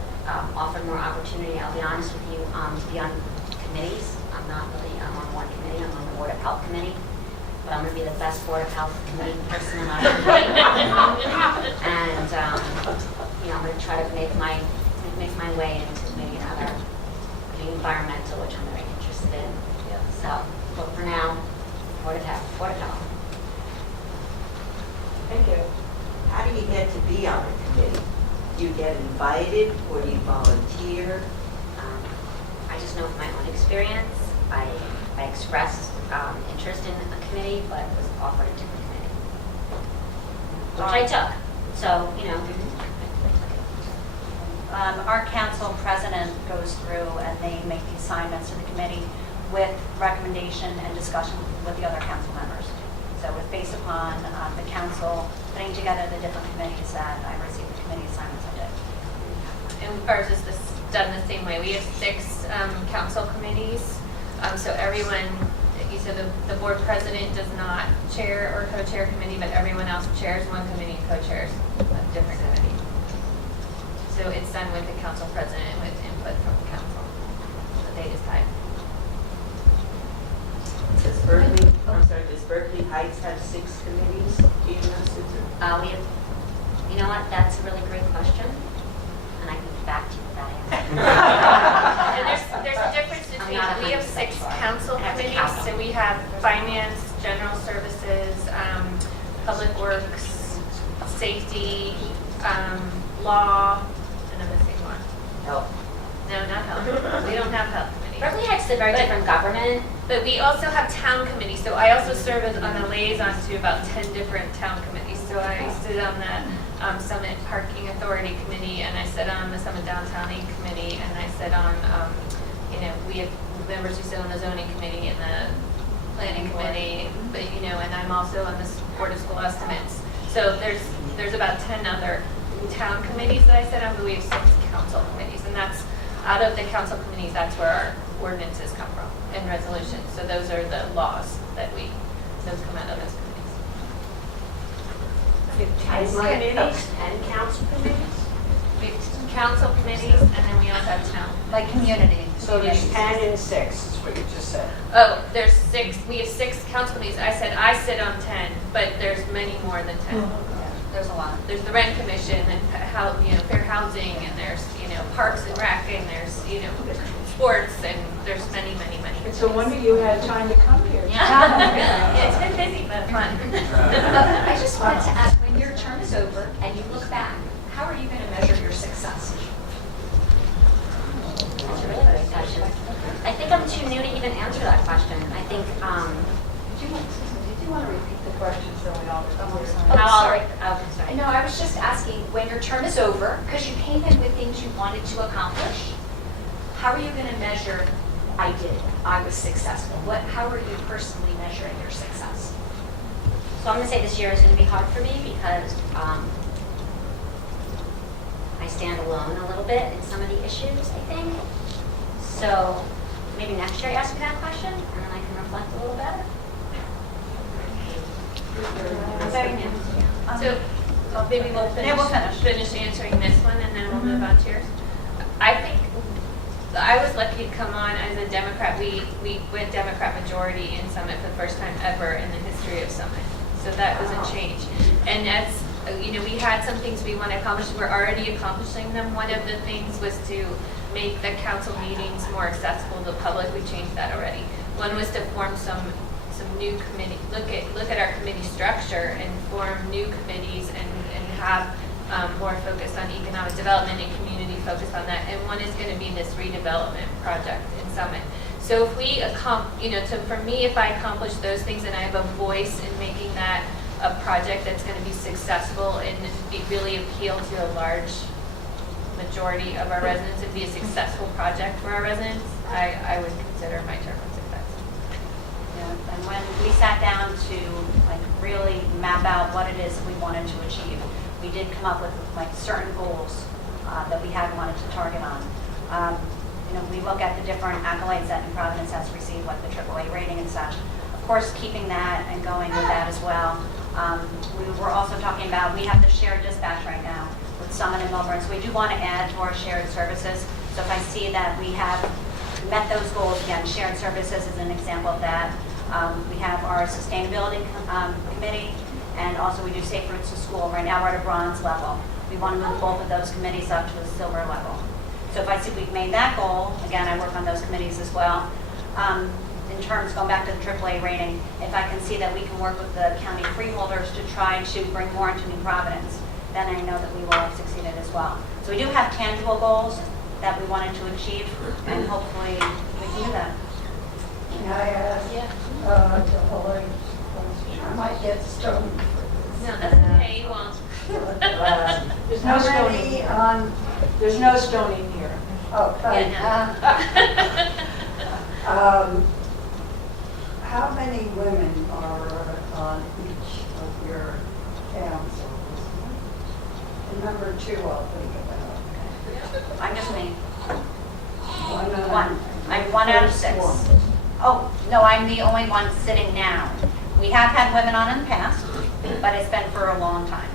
offered more opportunity, I'll be honest with you, to be on committees. I'm not really on one committee, I'm on the Board of Health Committee, but I'm going to be the best Board of Health Committee person in our committee. And I'm going to try to make my way into maybe another environmental, which I'm very interested in. Yeah. So, but for now, Board of Health. Thank you. How do you get to be on a committee? Do you get invited or do you volunteer? I just know from my own experience, I expressed interest in a committee, but was offered a different committee, which I took. So, Our council president goes through and they make the assignments to the committee with recommendation and discussion with the other council members. So it's based upon the council putting together the different committees that I received the committee assignments I did. And ours is done the same way. We have 6 council committees. So everyone, you said the board president does not chair or co-chair a committee, but everyone else chairs one committee and co-chairs a different committee. So it's done with the council president with input from the council. So they decide. Does Berkeley Heights have 6 committees? Do you know, Susan? we have, you know what, that's a really great question, and I can get back to you with that answer. And there's a difference between, we have 6 council committees, so we have finance, general services, public works, safety, law, and I'm missing one. Health. No, not health. We don't have health committee. Berkeley Heights is a very different government. But we also have town committees, so I also serve on a liaison to about 10 different town committees. So I sit on the Summit Parking Authority Committee, and I sit on the Summit Downtowning Committee, and I sit on, we have members who sit on the Zoning Committee and the Planning Committee, but and I'm also on the Board of School Estimates. So there's about 10 other town committees that I sit on, but we have 6 council committees, and that's out of the council committees, that's where our ordinances come from and resolutions. So those are the laws that those come out of those committees. And council committees? We have council committees, and then we also have town. Like community. So there's 10 and 6 is what you just said. Oh, there's 6, we have 6 council committees. I said I sit on 10, but there's many more than 10. There's a lot. There's the rent commission and how, fair housing, and there's, parks and rec, and there's, sports, and there's many, many, many. It's a wonder you had time to come here. Yeah, it's been busy but fun. I just wanted to ask, when your term is over and you look back, how are you going to measure your success? That's a really great question. I think I'm too new to even answer that question. I think, Did you want to repeat the question so we all sorry. sorry. No, I was just asking, when your term is over, because you came in with things you wanted to accomplish, how are you going to measure, I did it, I was successful? How are you personally measuring your success? So I'm going to say this year is going to be hard for me because I stand alone a little bit in some of the issues, I think. So maybe next year ask me that question and then I can reflect a little better. Very new. So maybe we'll finish answering this one, and then we'll move on to yours. I think I was lucky to come on as a Democrat. We went Democrat majority in Summit for the first time ever in the history of Summit. So that was a change. And as we had some things we want to accomplish. We're already accomplishing them. One of the things was to make the council meetings more accessible to the public. We changed that already. One was to form some new committee, look at our committee structure and form new committees and have more focus on economic development and community focus on that. And one is going to be this redevelopment project in Summit. So if we, for me, if I accomplish those things and I have a voice in making that a project that's going to be successful and really appeal to a large majority of our residents and be a successful project for our residents, I would consider my term a success. Yeah, and when we sat down to really map out what it is we wanted to achieve, we did come up with certain goals that we had wanted to target on. We look at the different accolades that New Providence has received, like the AAA rating and such. Of course, keeping that and going with that as well. We were also talking about, we have the shared dispatch right now with Summit and Melbourne, so we do want to add to our shared services. So if I see that we have met those goals, again, shared services is an example of that. We have our sustainability committee, and also we do Safe Routes to School. Right now we're at a bronze level. We want to move both of those committees up to a silver level. So if I see we've made that goal, again, I work on those committees as well. In terms, going back to the AAA rating, if I can see that we can work with the county freeholders to try to bring more into New Providence, then I know that we will have succeeded as well. So we do have tangible goals that we wanted to achieve, and hopefully we can do that. Can I ask? Yeah. To Holly, I might get stoned for this. No, that's okay, you won't. There's no stoning. There's no stoning here. Okay. Yeah, How many women are on each of your councils? And number 2, I'll think about. I'm just me. One. I'm 1 out of 6. One. Oh, no, I'm the only one sitting now. We have had women on in the past, but it's been for a long time.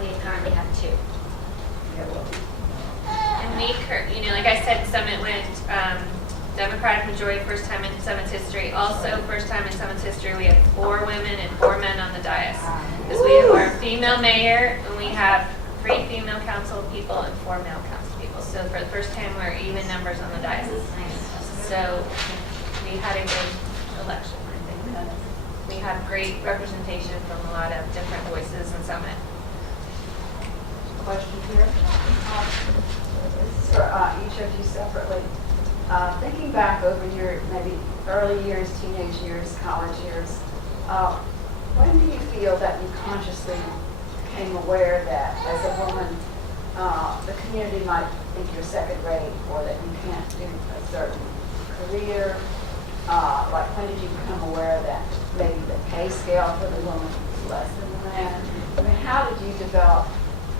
We currently have 2. Yeah, well, And we, like I said, Summit went Democratic majority first time in Summit's history. Also, first time in Summit's history, we have 4 women and 4 men on the dais. Because we have our female mayor, and we have 3 female council people and 4 male council people. So for the first time, we're even numbers on the dais. So we had a good election, I think. We had great representation from a lot of different voices in Summit. question here. This is for each of you separately. Thinking back over your maybe early years, teenage years, college years, when do you feel that you consciously became aware that as a woman, the community might think you're second rate or that you can't do a certain career? Like when did you become aware that maybe the pay scale for the woman was less than the man? I mean, how did you develop?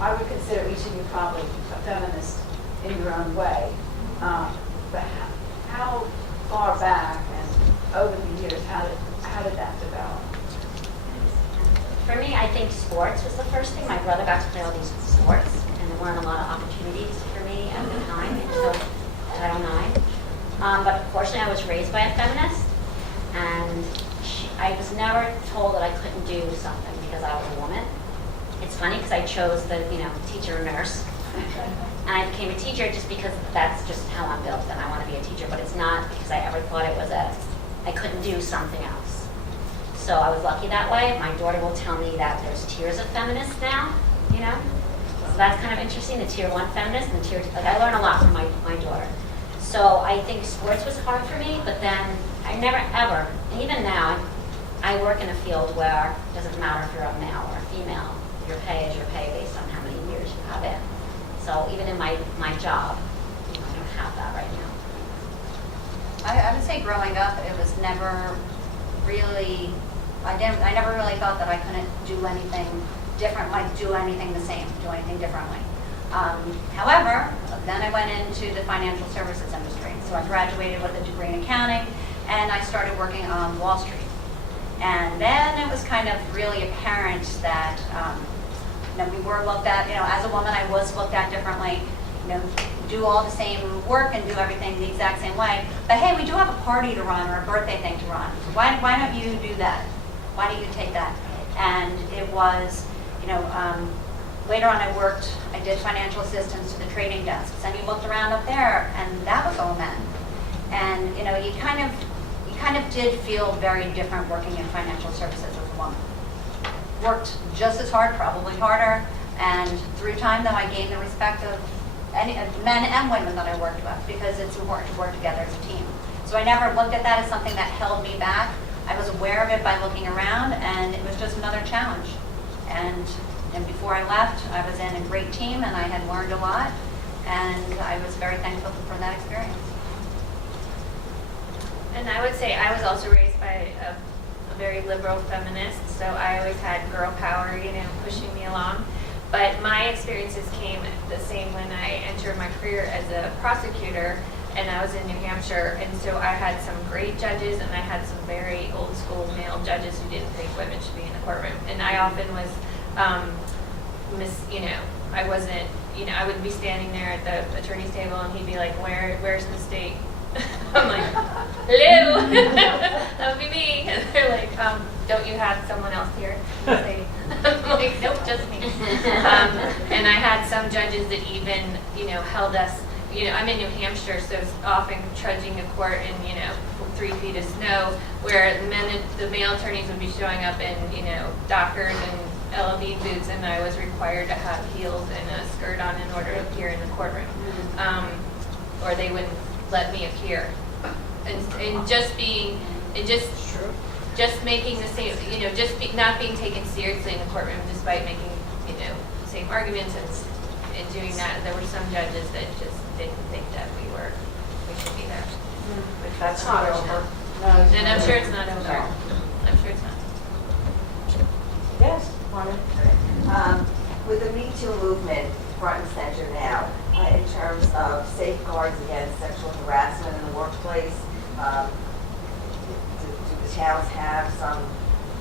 I would consider each of you probably a feminist in your own way. But how far back and over the years, how did that develop? For me, I think sports was the first thing. My brother got to play all these sports, and there weren't a lot of opportunities for me at the time until 2009. But unfortunately, I was raised by a feminist, and I was never told that I couldn't do something because I was a woman. It's funny because I chose the, teacher or nurse. And I became a teacher just because that's just how I'm built, and I want to be a teacher, but it's not because I ever thought it was I couldn't do something else. So I was lucky that way. My daughter will tell me that there's tiers of feminists now, So that's kind of interesting, the tier 1 feminist and the tier 2. Like, I learn a lot from my daughter. So I think sports was hard for me, but then I never ever, and even now, I work in a field where it doesn't matter if you're a male or a female, your pay is your pay based on how many years you have in. So even in my job, I don't have that right now. I would say growing up, it was never really, I never really thought that I couldn't do anything different, like do anything the same, do anything differently. However, then I went into the financial services industry. So I graduated with a degree in accounting, and I started working on Wall Street. And then it was kind of really apparent that we were looked at, as a woman, I was looked at differently, do all the same work and do everything the exact same way. But hey, we do have a party to run or a birthday thing to run. Why don't you do that? Why don't you take that? And it was, later on I did financial assistance to the trading desks, and you looked around up there, and that was all men. And, you kind of did feel very different working in financial services as a woman. Worked just as hard, probably harder, and through time, though, I gained the respect of men and women that I worked with, because it's important to work together as a team. So I never looked at that as something that held me back. I was aware of it by looking around, and it was just another challenge. And before I left, I was in a great team, and I had learned a lot, and I was very thankful for that experience. And I would say I was also raised by a very liberal feminist, so I always had girl power, pushing me along. But my experiences came the same when I entered my career as a prosecutor, and I was in New Hampshire, and so I had some great judges, and I had some very old school male judges who didn't think women should be in the courtroom. And I often was, I wasn't, I would be standing there at the attorney's table, and he'd be like, where's the state? I'm like, hello, that would be me. And they're like, don't you have someone else here? I'm like, nope, just me. And I had some judges that even, held us, I'm in New Hampshire, so it's often trudging a court in, 3 feet of snow, where the male attorneys would be showing up in, Dockers and LWV boots, and I was required to have heels and a skirt on in order to appear in the courtroom. Or they wouldn't let me appear, and just making the same, not being taken seriously in the courtroom, despite making, the same arguments and doing that. There were some judges that just didn't think that we should be there. But that's not over. And I'm sure it's not over. I'm sure it's not. Yes, Martin? With the Me Too movement front and center now, in terms of safeguards against sexual harassment in the workplace, do the towns have some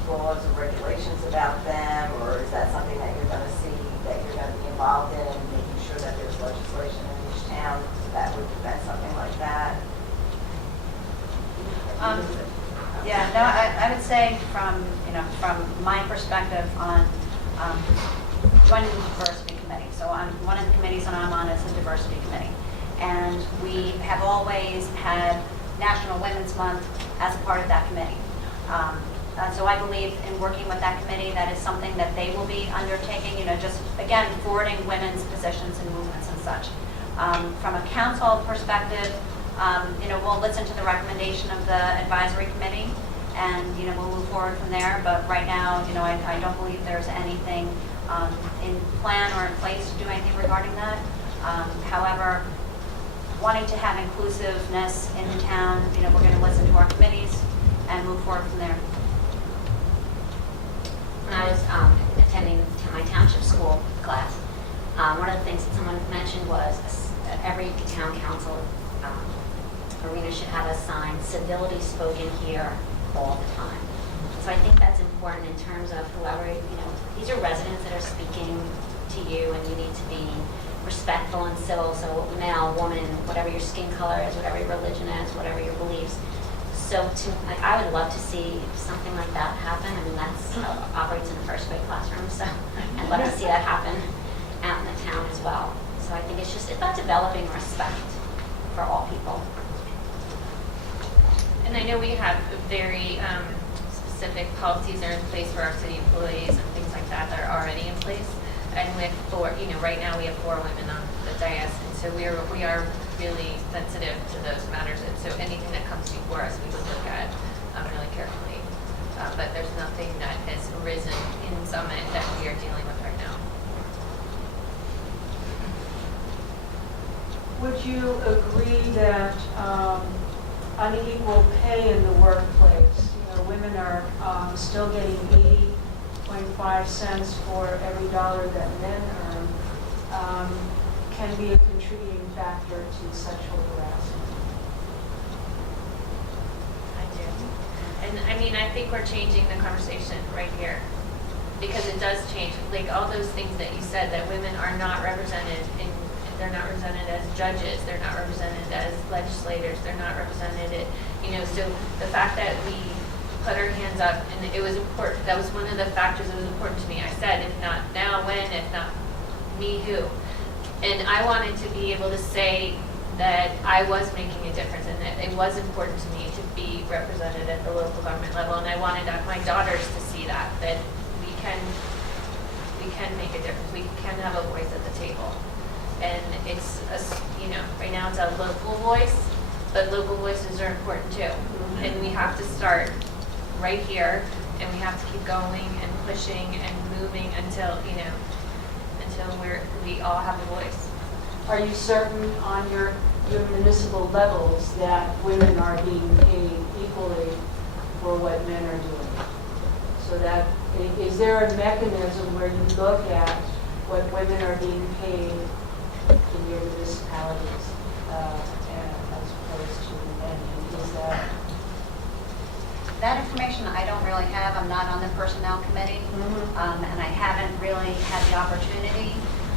laws or regulations about them, or is that something that you're going to see, that you're going to be involved in, making sure that there's legislation in each town that would prevent something like that? I would say from my perspective on joining the diversity committee. So one of the committees that I'm on is the diversity committee. And we have always had National Women's Month as a part of that committee. So I believe in working with that committee, that is something that they will be undertaking, just, again, forwarding women's positions and movements and such. From a council perspective, we'll listen to the recommendation of the advisory committee, and, we'll move forward from there. But right now, I don't believe there's anything in plan or in place to do anything regarding that. However, wanting to have inclusiveness in the town, we're going to listen to our committees and move forward from there. When I was attending my township school class, one of the things that someone mentioned was every town council arena should have a sign, civility spoken here all the time. So I think that's important in terms of whoever, these are residents that are speaking to you, and you need to be respectful and civil. So male, woman, whatever your skin color is, whatever your religion is, So like, I would love to see something like that happen. I mean, that's operates in a first grade classroom, so I'd love to see that happen out in the town as well. So I think it's about developing respect for all people. And I know we have very specific policies that are in place for our city employees and things like that that are already in place. And with right now we have 4 women on the dais, and so we are really sensitive to those matters. And so anything that comes before us, we would look at really carefully. But there's nothing that has arisen in Summit that we are dealing with right now. Would you agree that unequal pay in the workplace, women are still getting 80.5 cents for every dollar that men earn, can be a contributing factor to sexual harassment? I do. And I mean, I think we're changing the conversation right here, because it does change. Like all those things that you said, that women are not represented they're not represented as judges, they're not represented as legislators, they're not represented, so the fact that we put our hands up, and it was important, that was one of the factors that was important to me. I said, if not now, when? If not me, who? And I wanted to be able to say that I was making a difference and that it was important to me to be represented at the local government level. And I wanted my daughters to see that we can make a difference. We can have a voice at the table. And it's, right now it's a local voice, but local voices are important too. Mm-hmm. And we have to start right here, and we have to keep going and pushing and moving until we all have a voice. Are you certain on your municipal levels that women are being paid equally for what men are doing? So that, is there a mechanism where you look at what women are being paid in your municipalities as opposed to men? And is that information I don't really have. I'm not on the personnel committee, and I haven't really had the opportunity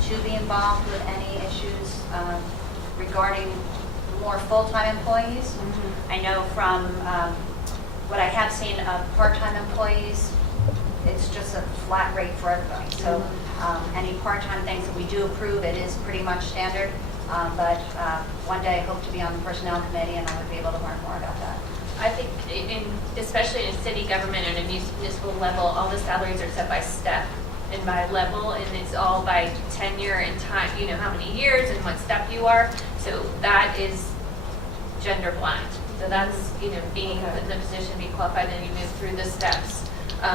to be involved with any issues regarding more full-time employees. I know from what I have seen of part-time employees, it's just a flat rate for everybody. So any part-time things that we do approve, it is pretty much standard. But one day I hope to be on the personnel committee, and I would be able to learn more about that. I think, especially in a city government and a municipal level, all the salaries are set by step and by level, and it's all by tenure and time, how many years and what step you are. So that is gender blind. So that's, being put in the position, being qualified, and you move through the steps.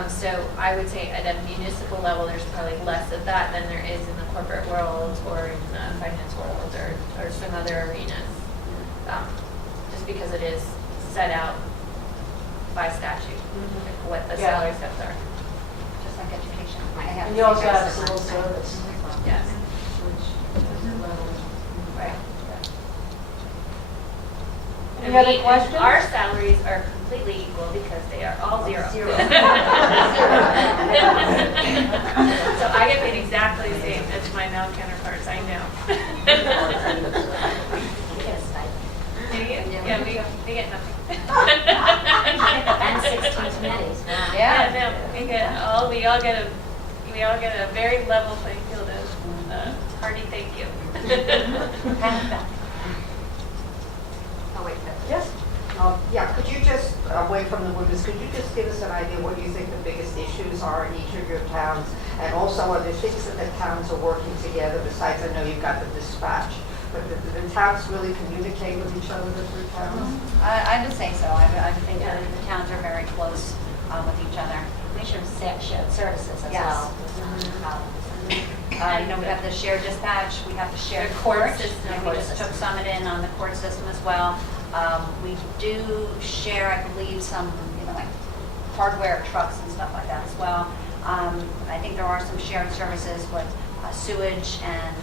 So I would say at a municipal level, there's probably less of that than there is in the corporate world or in the finance world or some other arenas. Just because it is set out by statute, what the salary steps are. Just like education. and you also have civil service. Yes. Which is level. Right. Any other questions? Our salaries are completely equal because they are all zero. So I get paid exactly the same as my male counterparts, I know. Do you? Yeah, we get nothing. And 16 committees. Wow. Yeah, no, we all get a very level playing field of hearty thank you. Oh, wait, Yes. Yeah, could you just, away from the women's, could you just give us an idea what you think the biggest issues are in each of your towns? And also, are there things that the towns are working together besides, I know you've got the dispatch, but the towns really communicate with each other, the three towns? I would say so. I think that the towns are very close with each other. We should have shared services as Yes. well. We have the shared dispatch, we have the shared The court court, system. and we just took Summit in on the court system as well. We do share, I believe, some, like hardware trucks and stuff like that as well. I think there are some shared services with sewage and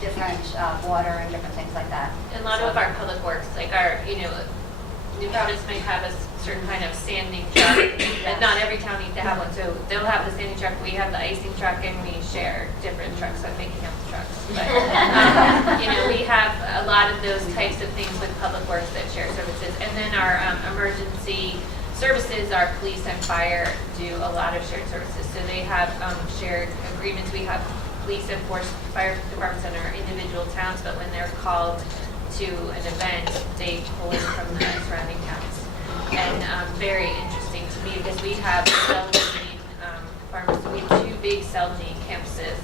different water and different things like that. And a lot of our public works, like our, New Providence might have a certain kind of sanding truck, and not every town needs to have one, so they'll have the sanding truck, we have the icing truck, and we share different trucks, so I'm making up the trucks. But, we have a lot of those types of things with Public Works that share services. And then our emergency services, our police and fire do a lot of shared services. So they have shared agreements. We have police and fire departments in our individual towns, but when they're called to an event, they pull in from the surrounding towns. And very interesting to me because we have we have 2 big cell gene campuses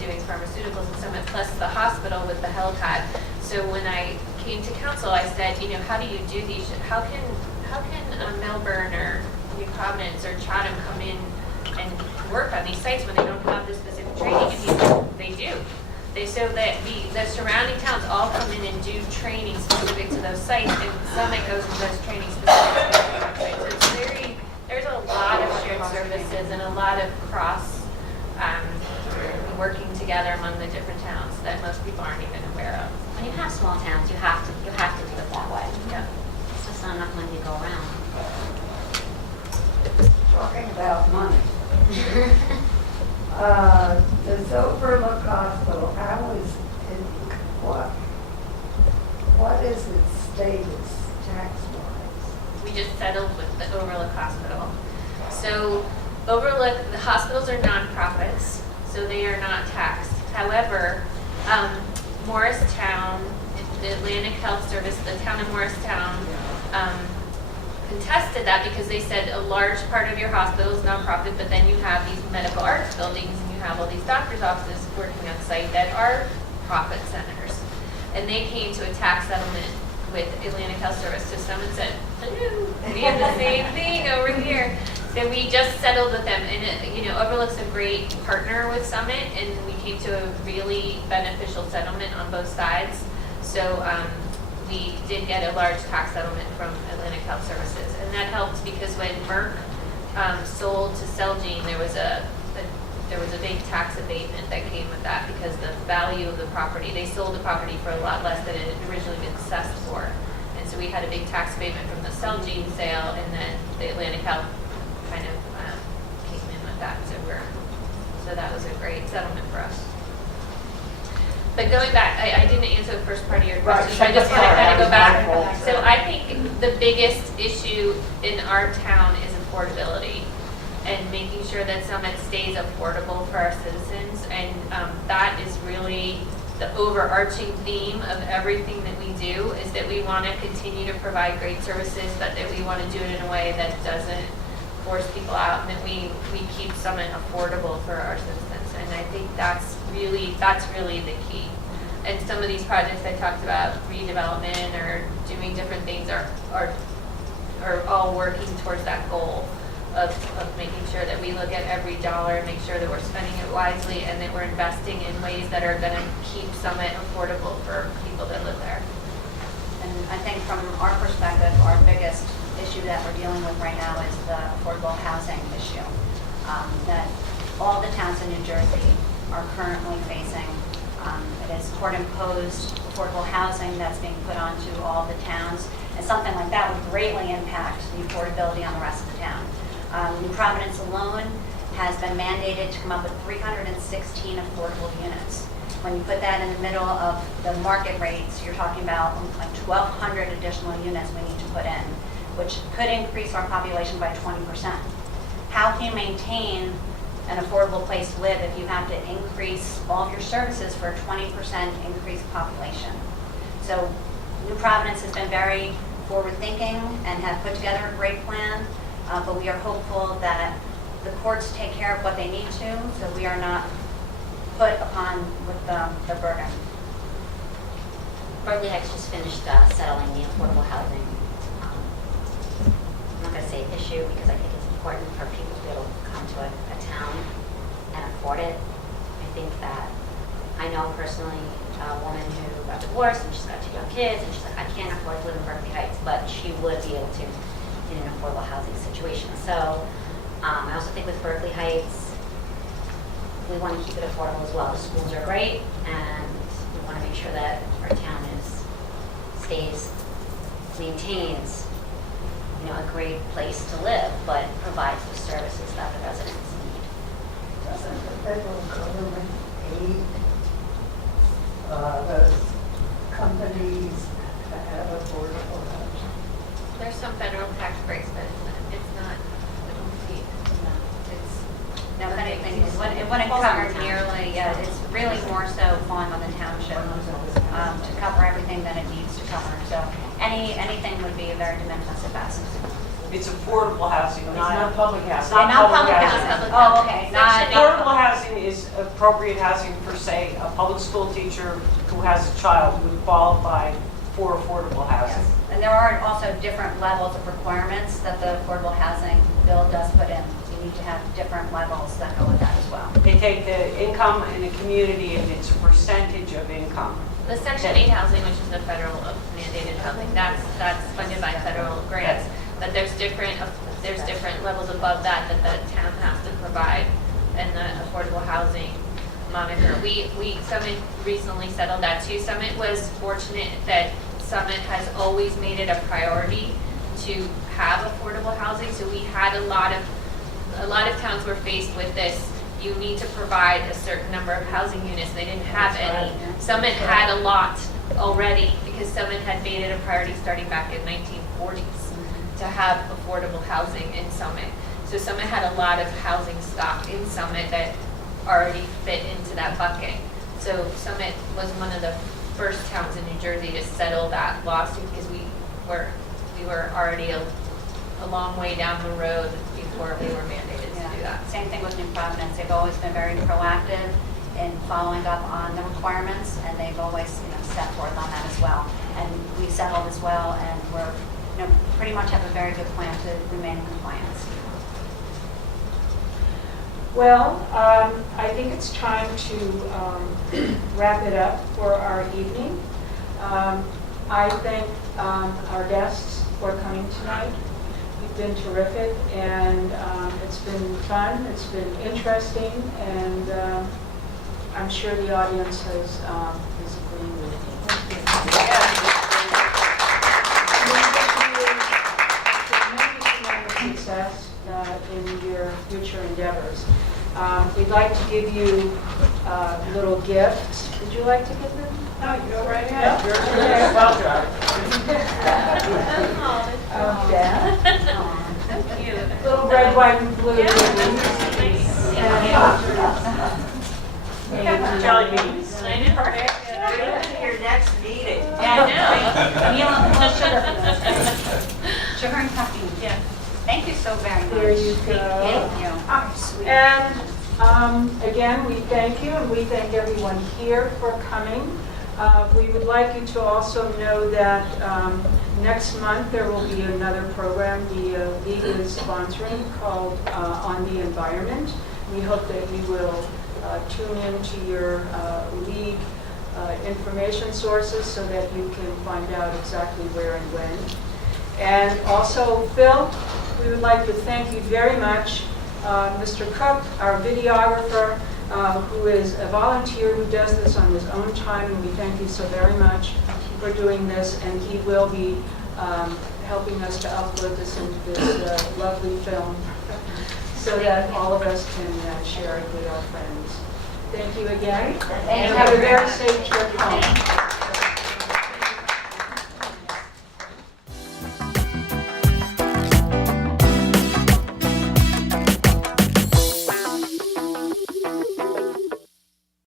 doing pharmaceuticals and Summit, plus the hospital with the helipad. So when I came to council, I said, how do you do these? How can Melbourne or New Providence or Chatham come in and work on these sites when they don't have the specific training? And he said, they do. So that the surrounding towns all come in and do training specific to those sites, and Summit goes and does training specific to those sites. So it's there's a lot of shared services and a lot of cross working together among the different towns that most people aren't even aware of. When you have small towns, you have to do it that way. Yeah. It's just not enough money to go around. Talking about money. This Overlook Hospital, what is its status tax-wise? We just settled with the Overlook Hospital. So Overlook, the hospitals are nonprofits, so they are not taxed. However, Morristown, the Atlantic Health Service, the town of Morristown, contested that because they said a large part of your hospital is nonprofit, but then you have these medical arts buildings and you have all these doctors' offices working on site that are profit centers. And they came to a tax settlement with Atlantic Health Service System and said, hello, we have the same thing over here. So we just settled with them, and Overlook's a great partner with Summit, and we came to a really beneficial settlement on both sides. So we did get a large tax settlement from Atlantic Health Services, and that helped because when Merck sold to Celgene, there was a big tax abatement that came with that because the value of the property, they sold the property for a lot less than it had originally been assessed for, and so we had a big tax abatement from the Celgene sale, and then the Atlantic Health kind of came in with that, so that was a great settlement for us. But going back, I didn't answer the first part of your question, so I just want to kind of go back. So I think the biggest issue in our town is affordability and making sure that Summit stays affordable for our citizens. And that is really the overarching theme of everything that we do, is that we want to continue to provide great services, but that we want to do it in a way that doesn't force people out, and that we keep Summit affordable for our citizens. And I think that's really the key. And some of these projects I talked about, redevelopment or doing different things, are all working towards that goal of making sure that we look at every dollar and make sure that we're spending it wisely, and that we're investing in ways that are going to keep Summit affordable for people that live there. And I think from our perspective, our biggest issue that we're dealing with right now is the affordable housing issue that all the towns in New Jersey are currently facing. It is court-imposed affordable housing that's being put onto all the towns, and something like that would greatly impact the affordability on the rest of the town. New Providence alone has been mandated to come up with 316 affordable units. When you put that in the middle of the market rates, you're talking about like 1,200 additional units we need to put in, which could increase our population by 20%. How can you maintain an affordable place to live if you have to increase all of your services for a 20% increased population? So New Providence has been very forward-thinking and have put together a great plan, but we are hopeful that the courts take care of what they need to, so we are not put upon with the burden. Berkeley Heights just finished settling the affordable housing. I'm not going to say issue because I think it's important for people to be able to come to a town and afford it. I think that I know personally a woman who got divorced and she's got 2 young kids, and she's like, I can't afford to live in Berkeley Heights, but she would be able to in an affordable housing situation. So I also think with Berkeley Heights, we want to keep it affordable as well. The schools are great, and we want to make sure that our town stays maintains, a great place to live, but provides the services that the residents need. Doesn't the federal government aid those companies to have affordable housing? There's some federal tax breaks, but it's not complete. No, but anything, it wouldn't cover nearly, it's really more so falling on the township to cover everything that it needs to cover. So anything would be a very de minimis at best. It's affordable housing, It's not public housing. Not public housing. Oh, okay, not, Affordable housing is appropriate housing for, say, a public school teacher who has a child who would qualify for affordable housing. yes. And there are also different levels of requirements that the affordable housing bill does put in. You need to have different levels that go with that as well. They take the income in the community and it's a percentage of income. The Section 8 housing, which is the federal mandated housing, that's funded by federal grants. But there's different levels above that the town has to provide, and the affordable housing monitor. Summit recently settled that too. Summit was fortunate that Summit has always made it a priority to have affordable housing. So we had a lot of towns were faced with this. You need to provide a certain number of housing units. They didn't have any. Summit had a lot already because Summit had made it a priority starting back in 1940s to have affordable housing in Summit. So Summit had a lot of housing stock in Summit that already fit into that bucket. So Summit was one of the first towns in New Jersey to settle that lawsuit because we were already a long way down the road before we were mandated to do that. Same thing with New Providence. They've always been very proactive in following up on the requirements, and they've always set forth on that as well. And we settled as well, and we're pretty much have a very good plan to remain in compliance. Well, I think it's time to wrap it up for our evening. I thank our guests for coming tonight. You've been terrific, and it's been fun, it's been interesting, and I'm sure the audience is agreeing with me. Success in your future endeavors. We'd like to give you a little gift. Would you like to give them? No, you go right ahead. Yeah. Well done. Beth. So cute. Little red, white, and blue. And Jelly beans. I know. Your next meeting. Sugar and caffeine. Yeah. Thank you so very much. There you go. Thank you. Oh, sweet. And again, we thank you, and we thank everyone here for coming. We would like you to also know that next month there will be another program the League is sponsoring called On the Environment. We hope that you will tune into your League information sources so that you can find out exactly where and when. And also, Phil, we would like to thank you very much. Mr. Cook, our videographer, who is a volunteer who does this on his own time, and we thank you so very much for doing this. And he will be helping us to upload this into this lovely film so that all of us can share it with our friends. Thank you again, and have a very safe trip home.